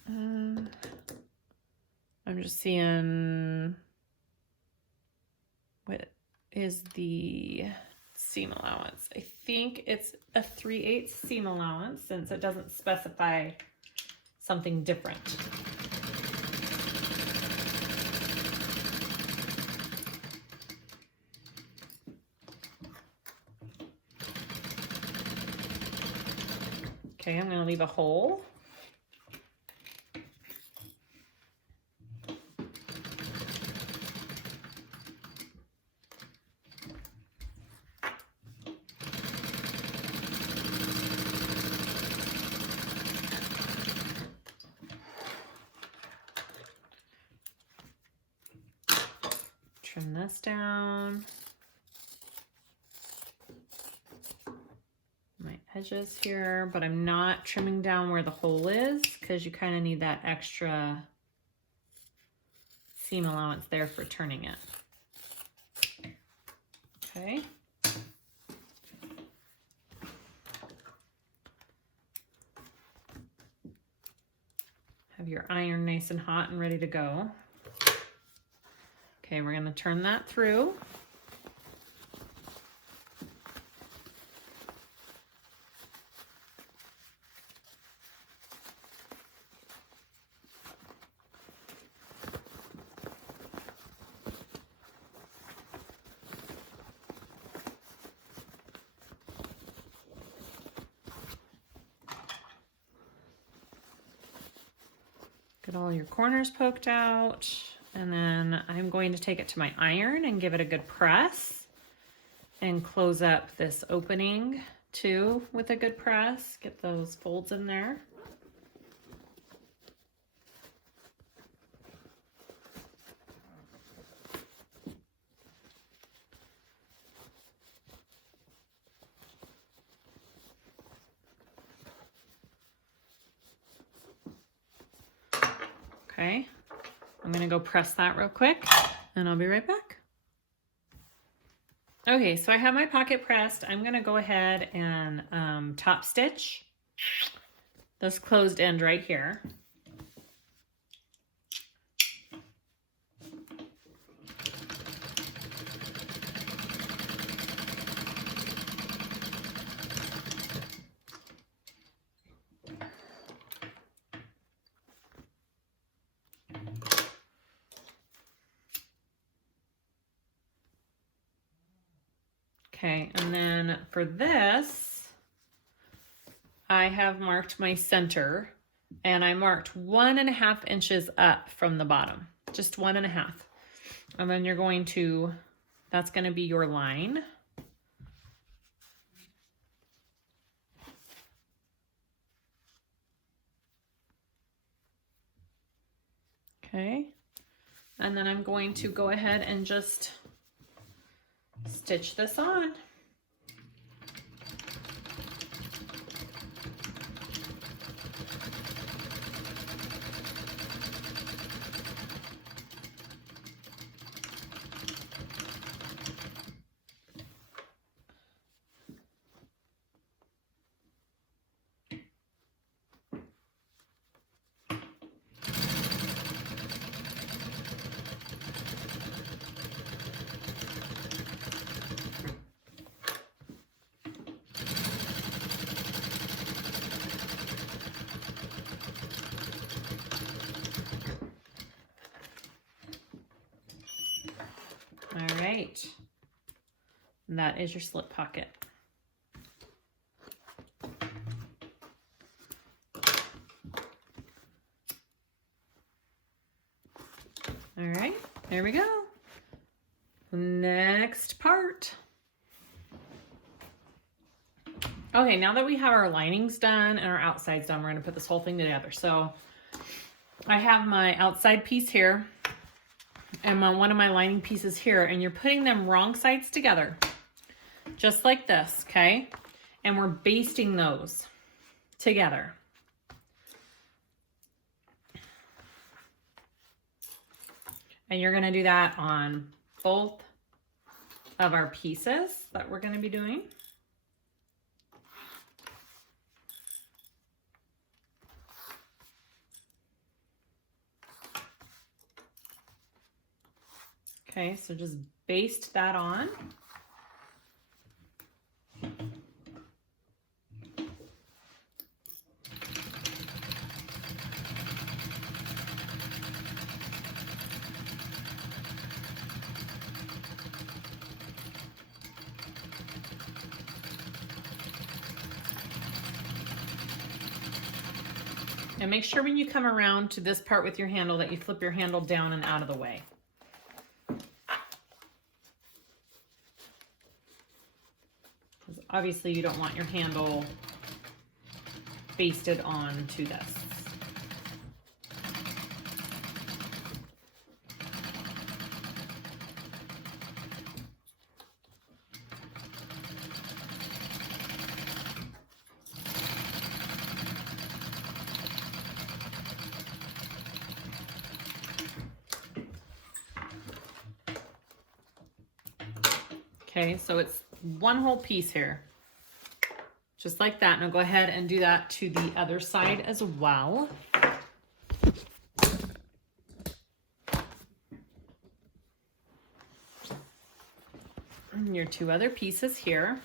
I'm just seeing what is the seam allowance. I think it's a 3/8 seam allowance since it doesn't specify something different. Okay, I'm going to leave a hole. Trim this down. My edges here, but I'm not trimming down where the hole is because you kind of need that extra seam allowance there for turning it. Okay. Have your iron nice and hot and ready to go. Okay, we're going to turn that through. Get all your corners poked out, and then I'm going to take it to my iron and give it a good press and close up this opening too with a good press. Get those folds in there. Okay, I'm gonna go press that real quick and I'll be right back. Okay, so I have my pocket pressed. I'm gonna go ahead and top stitch this closed end right here. Okay, and then for this, I have marked my center, and I marked 1.5 inches up from the bottom, just 1.5. And then you're going to, that's going to be your line. Okay, and then I'm going to go ahead and just stitch this on. All right, and that is your slip pocket. All right, there we go. Next part. Okay, now that we have our linings done and our outsides done, we're gonna put this whole thing together. So I have my outside piece here and one of my lining pieces here, and you're putting them wrong sides together, just like this, okay? And we're basting those together. And you're gonna do that on both of our pieces that we're gonna be doing. Okay, so just baste that on. And make sure when you come around to this part with your handle that you flip your handle down and out of the way. Because obviously you don't want your handle basted onto this. Okay, so it's one whole piece here, just like that. And I'll go ahead and do that to the other side as well. And your two other pieces here.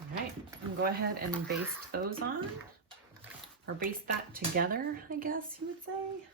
All right, and go ahead and baste those on, or baste that together, I guess you would say.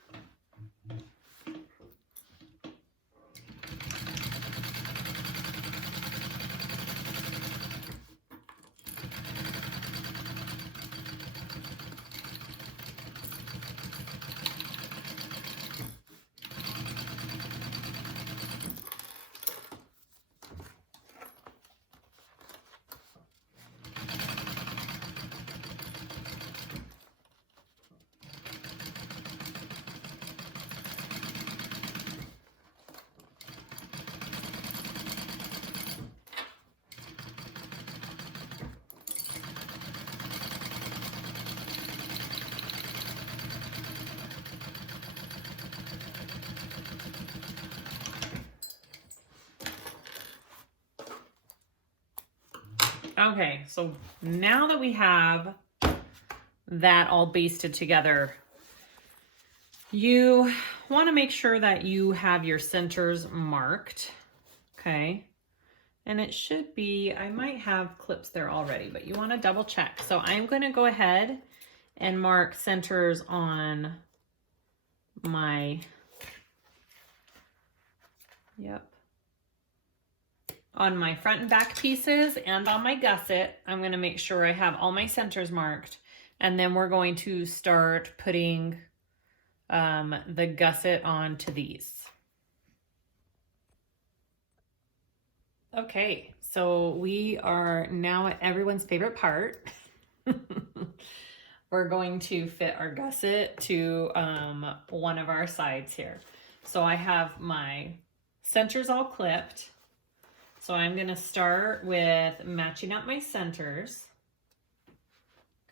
Okay, so now that we have that all basted together, you want to make sure that you have your centers marked, okay? And it should be, I might have clips there already, but you want to double check. So I'm going to go ahead and mark centers on my, on my front and back pieces and on my gusset. I'm going to make sure I have all my centers marked, and then we're going to start putting the gusset onto these. Okay, so we are now at everyone's favorite part. We're going to fit our gusset to one of our sides here. So I have my centers all clipped. So I'm going to start with matching up my centers.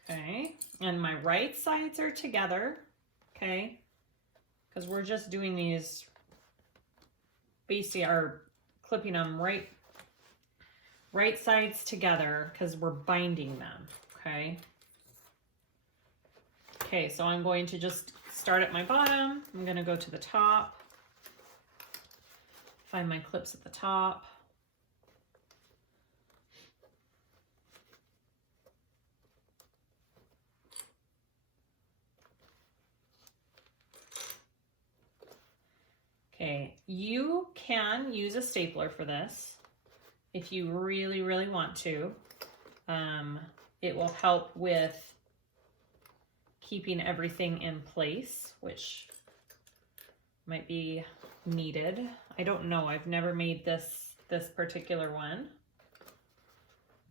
Okay, and my right sides are together. Okay, because we're just doing these basically are clipping them right sides together because we're binding them. Okay. Okay, so I'm going to just start at my bottom. I'm going to go to the top, find my clips at the top. Okay, you can use a stapler for this if you really, really want to. It will help with keeping everything in place, which might be needed. I don't know, I've never made this particular one.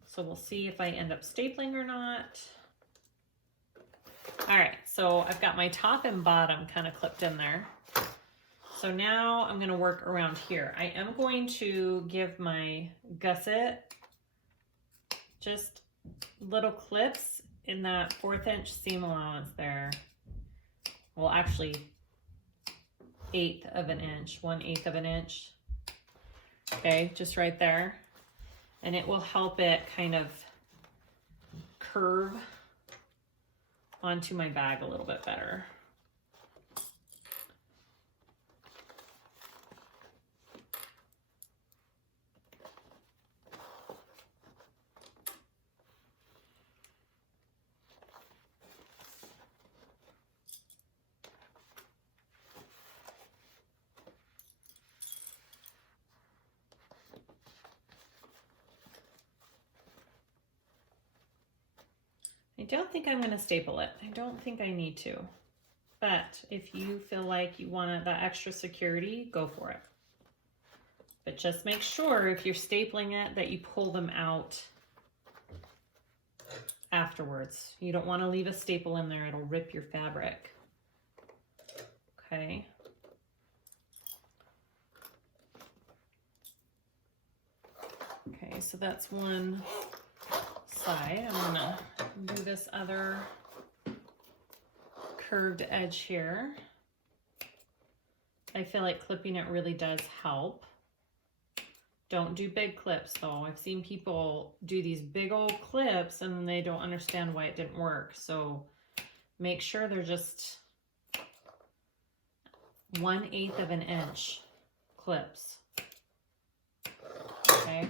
So we'll see if I end up stapling or not. All right, so I've got my top and bottom kind of clipped in there. So now I'm gonna work around here. I am going to give my gusset just little clips in that 1/4 inch seam allowance there. well, actually 1/8 of an inch, 1/8 of an inch. Okay, just right there. And it will help it kind of curve onto my bag a little bit better. I don't think I'm going to staple it. I don't think I need to. But if you feel like you want that extra security, go for it. But just make sure if you're stapling it that you pull them out afterwards. You don't want to leave a staple in there. It'll rip your fabric. Okay. Okay, so that's one side. I'm gonna do this other curved edge here. I feel like clipping it really does help. Don't do big clips though. I've seen people do these big old clips and they don't understand why it didn't work. So make sure they're just 1/8 of an inch clips. Okay.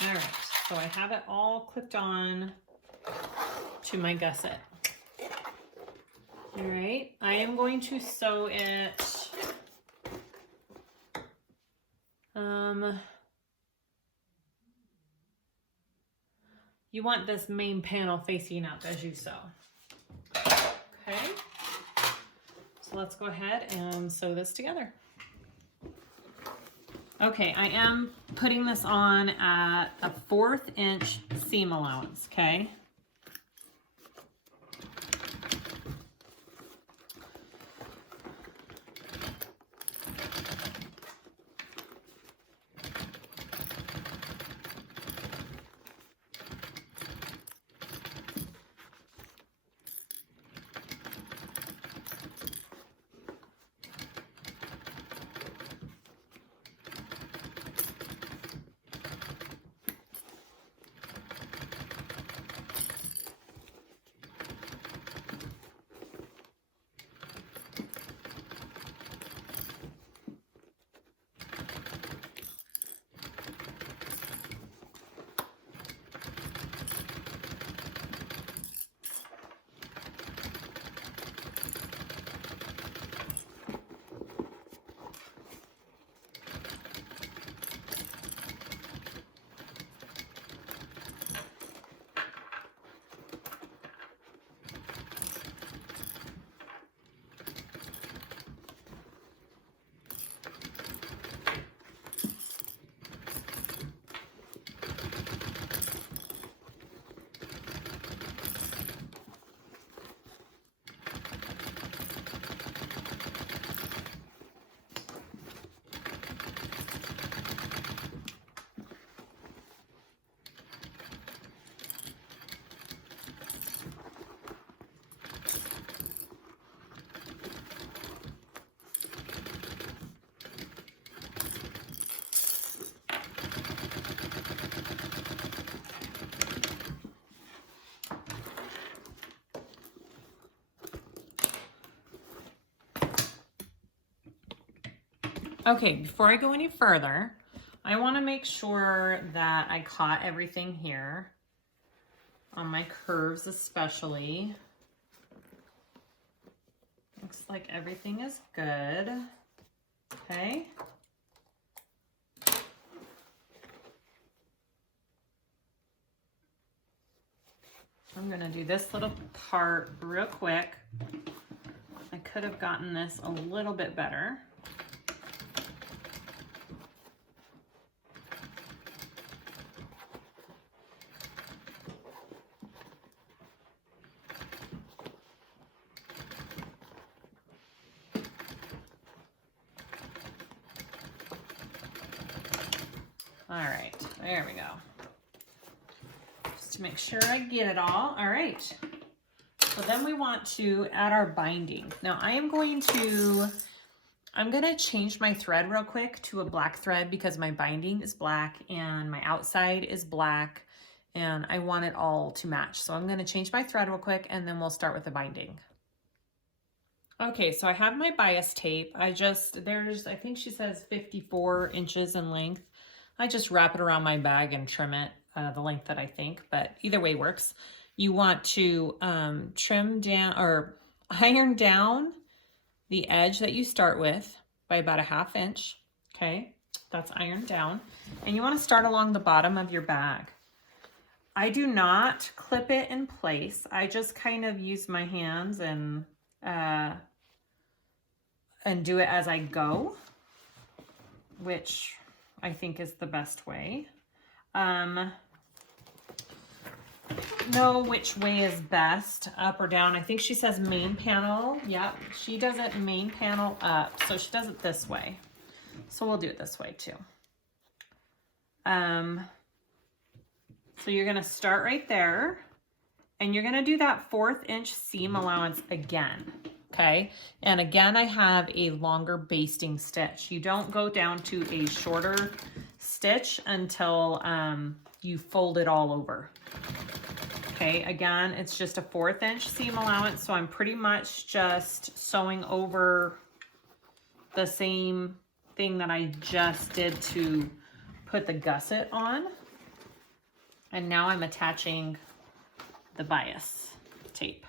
All right, so I have it all clipped on to my gusset. All right, I am going to sew it. You want this main panel facing up as you sew. Okay, so let's go ahead and sew this together. Okay, I am putting this on at a 1/4 inch seam allowance, okay? Okay, before I go any further, I want to make sure that I caught everything here, on my curves especially. Looks like everything is good. Okay. I'm going to do this little part real quick. I could have gotten this a little bit better. All right, there we go. Just to make sure I get it all. All right. So then we want to add our binding. Now I'm going to change my thread real quick to a black thread because my binding is black and my outside is black and I want it all to match. So I'm going to change my thread real quick and then we'll start with the binding. Okay, so I have my bias tape. I think she says 54 inches in length. I just wrap it around my bag and trim it the length that I think, but either way works. You want to trim down or iron down the edge that you start with by about a 1/2 inch. Okay, that's ironed down. And you want to start along the bottom of your bag. I do not clip it in place. I just kind of use my hands and do it as I go, which I think is the best way. Know which way is best, up or down. I think she says main panel. Yep, she does it main panel up, so she does it this way. So we'll do it this way too. So you're gonna start right there, and you're gonna do that 1/4 inch seam allowance again. Okay, and again I have a longer basting stitch. You don't go down to a shorter stitch until you fold it all over. Okay, again, it's just a 1/4 inch seam allowance, so I'm pretty much just sewing over the same thing that I just did to put the gusset on. And now I'm attaching the bias tape.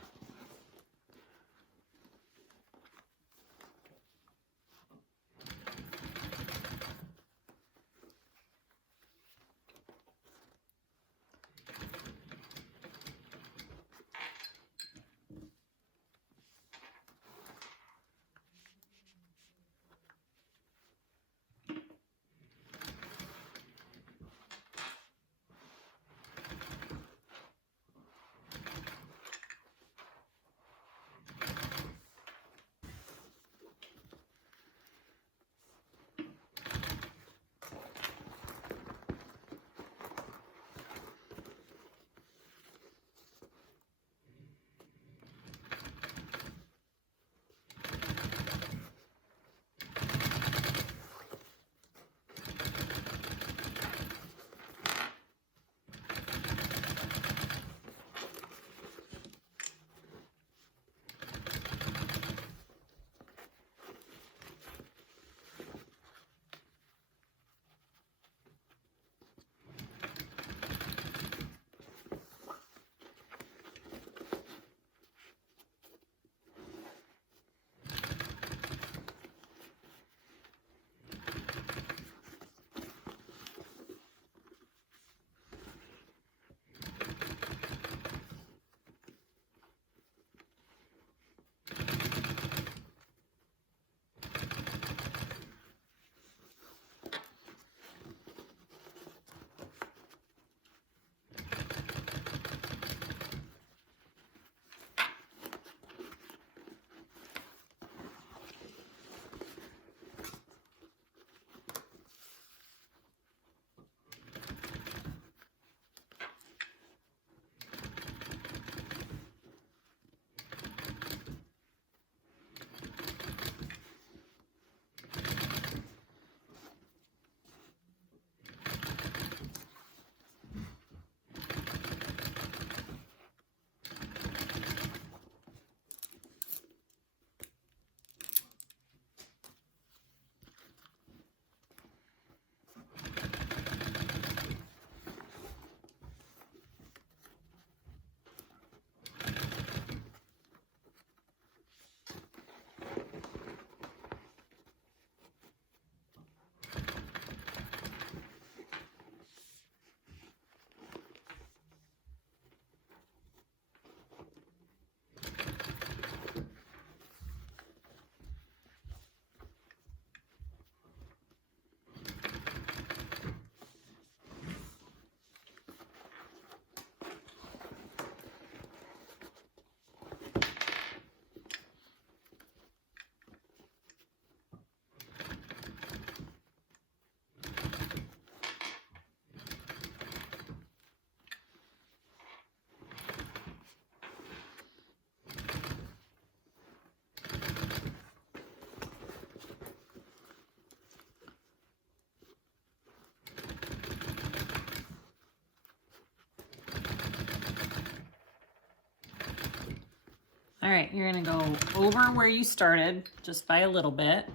All right, you're gonna go over where you started just by a little bit.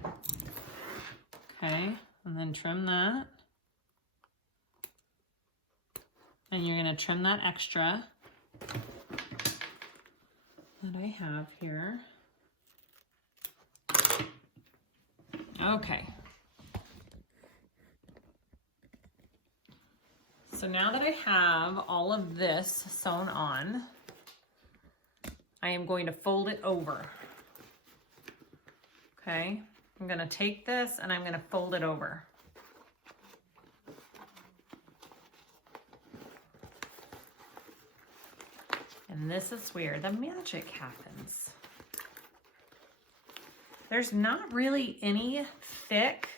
Okay, and then trim that. And you're gonna trim that extra that I have here. Okay. So now that I have all of this sewn on, I am going to fold it over. Okay, I'm gonna take this and I'm gonna fold it over. And this is where the magic happens. There's not really any thick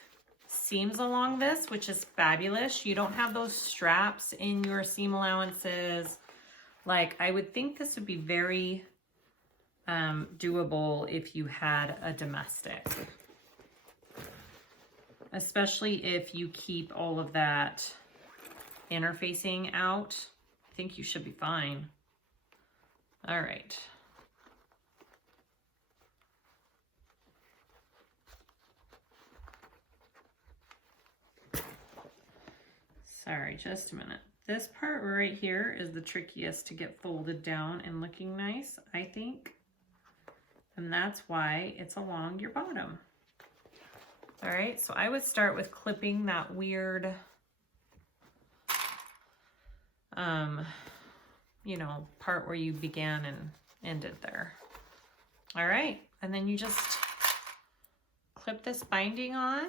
seams along this, which is fabulous. You don't have those straps in your seam allowances. Like, I would think this would be very doable if you had a domestic. Especially if you keep all of that interfacing out. I think you should be fine. All right. Sorry, just a minute. This part right here is the trickiest to get folded down and looking nice, I think. And that's why it's along your bottom. All right, so I would start with clipping that weird, you know, part where you began and ended there. All right, and then you just clip this binding on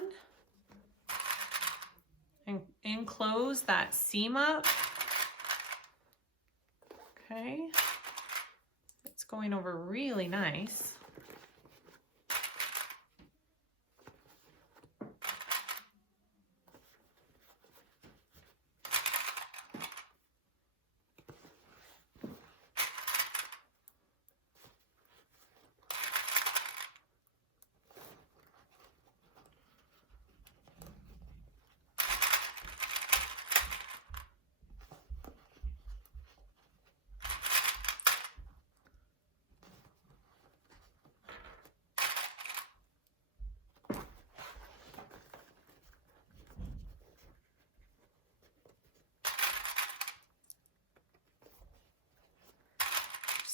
and enclose that seam up. Okay, it's going over really nice.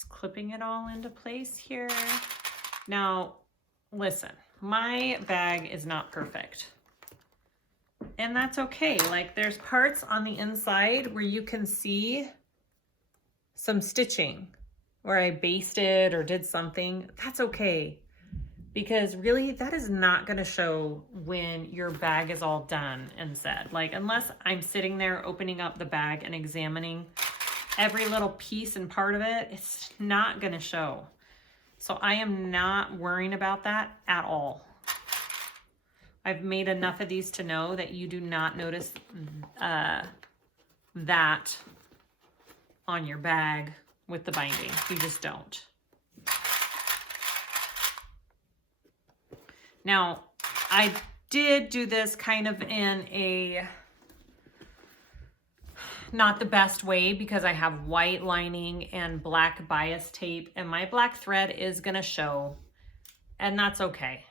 Clipping it all into place here. Now, listen, my bag is not perfect. And that's okay. Like, there's parts on the inside where you can see some stitching where I basted or did something. That's okay. Because really, that is not going to show when your bag is all done and said. Like, unless I'm sitting there opening up the bag and examining every little piece and part of it, it's not gonna show. So I am not worrying about that at all. I've made enough of these to know that you do not notice that on your bag with the binding. You just don't. Now, I did do this kind of in a not the best way because I have white lining and black bias tape and my black thread is gonna show, and that's okay.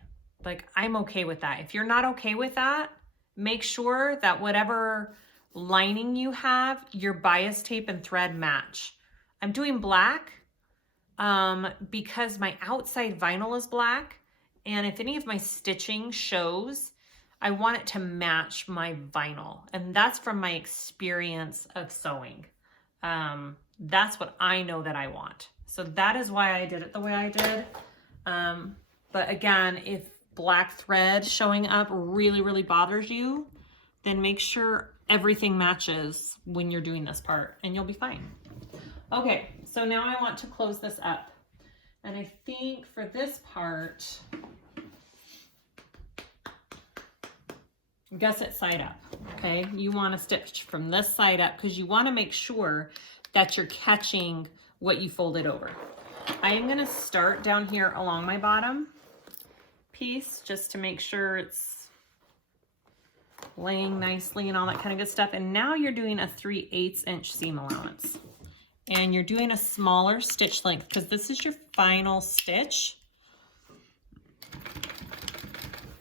Like, I'm okay with that. If you're not okay with that, make sure that whatever lining you have, your bias tape and thread match. I'm doing black because my outside vinyl is black, and if any of my stitching shows, I want it to match my vinyl, and that's from my experience of sewing. That's what I know that I want. So that is why I did it the way I did. But again, if black thread showing up really, really bothers you, then make sure everything matches when you're doing this part and you'll be fine. Okay, so now I want to close this up. And I think for this part, gusset side up, okay? You want to stitch from this side up because you want to make sure that you're catching what you folded over. I am going to start down here along my bottom piece just to make sure it's laying nicely and all that kind of good stuff. And now you're doing a 3/8 inch seam allowance. and you're doing a smaller stitch length because this is your final stitch.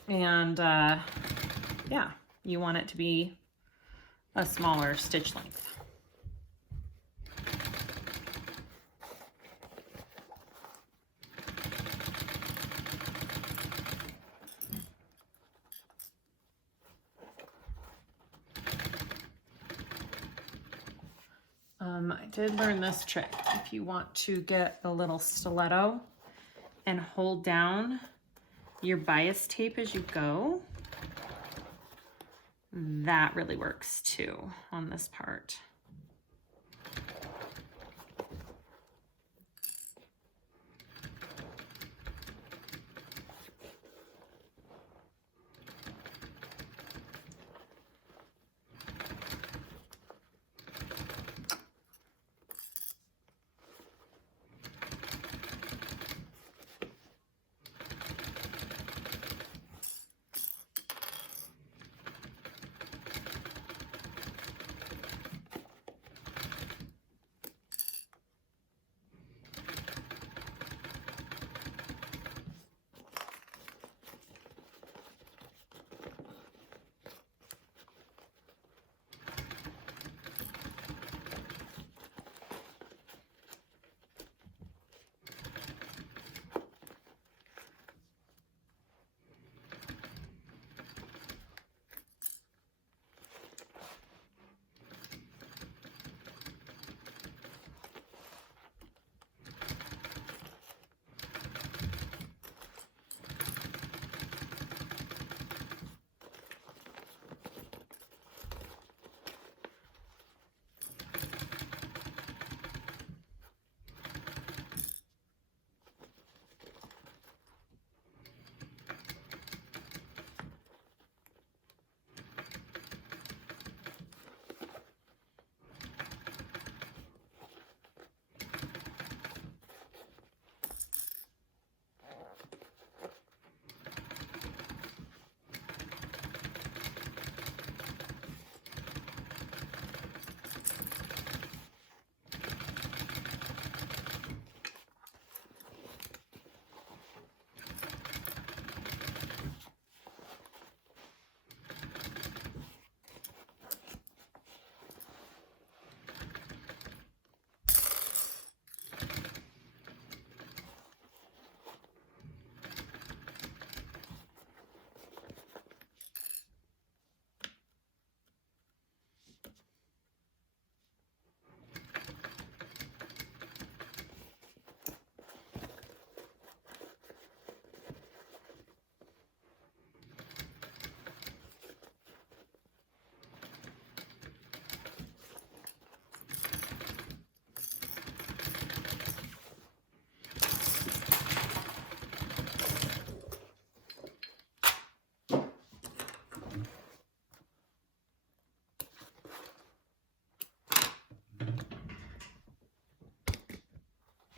And yeah, you want it to be a smaller stitch length. I did learn this trick. If you want to get a little stiletto and hold down your bias tape as you go, that really works too on this part.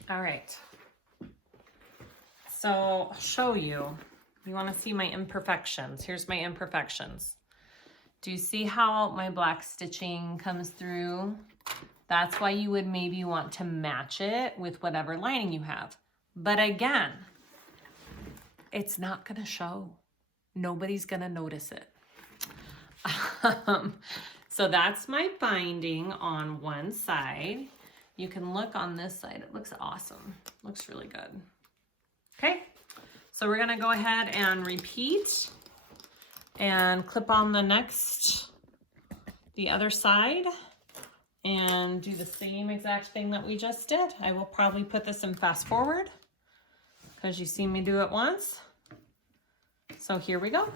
All right, so I'll show you. You want to see my imperfections. Here's my imperfections. Do you see how my black stitching comes through? That's why you would maybe want to match it with whatever lining you have. But again, it's not going to show. Nobody's going to notice it. So that's my binding on one side. You can look on this side. It looks awesome. Looks really good. Okay, so we're gonna go ahead and repeat and clip on the other side and do the same exact thing that we just did. I will probably put this in fast forward because you've seen me do it once. So here we go.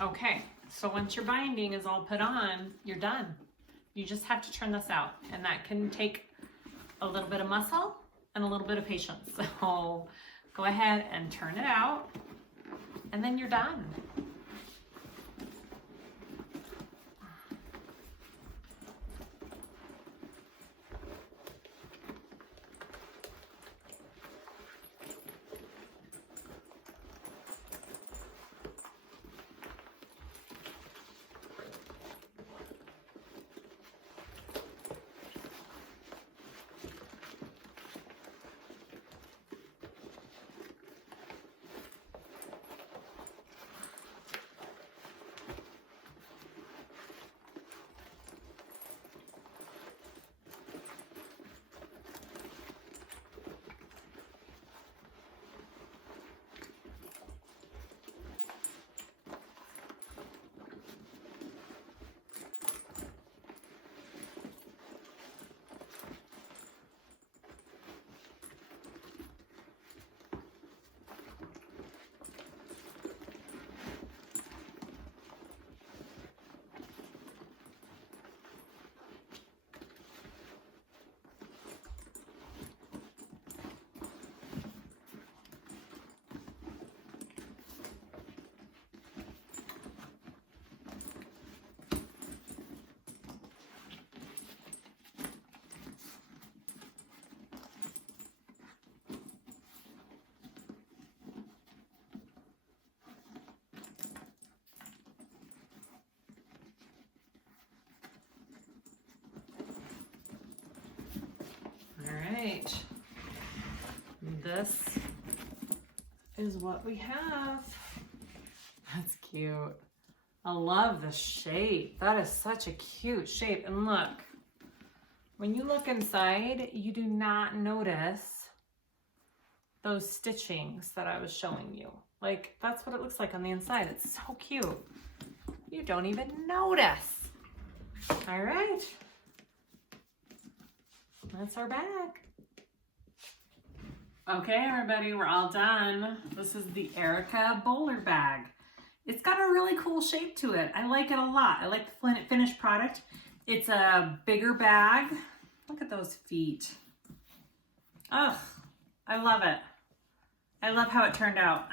Okay, so once your binding is all put on, you're done. You just have to turn this out, and that can take a little bit of muscle and a little bit of patience. So go ahead and turn it out, and then you're done. Right, this is what we have. That's cute. I love the shape. That is such a cute shape. And look, when you look inside, you do not notice those stitchings that I was showing you. Like, that's what it looks like on the inside. It's so cute. You don't even notice. All right. That's our bag. Okay, everybody, we're all done. This is the Erica bowler bag. It's got a really cool shape to it. I like it a lot. I like the finished product. It's a bigger bag. Look at those feet. Ugh, I love it. I love how it turned out.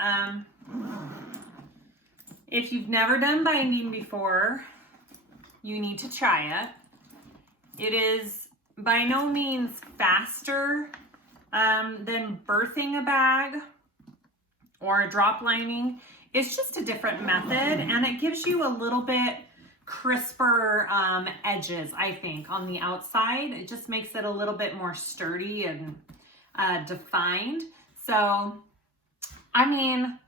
If you've never done binding before, you need to try it. It is by no means faster than birthing a bag or a drop lining. It's just a different method, and it gives you a little bit crisper edges, I think, on the outside. It just makes it a little bit more sturdy and defined. So, I mean,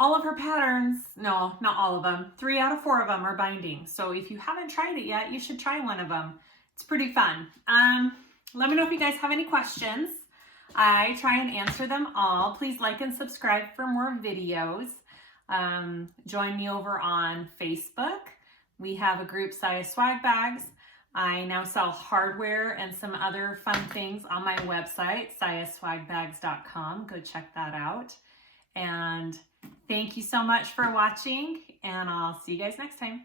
all of her patterns, no, not all of them, 3 out of 4 of them are binding. So if you haven't tried it yet, you should try one of them. It's pretty fun. Let me know if you guys have any questions. I try and answer them all. Please like and subscribe for more videos. Join me over on Facebook. We have a group, SiahSwagBags. I now sell hardware and some other fun things on my website, SiahSwagBags.com. Go check that out. And thank you so much for watching, and I'll see you guys next time.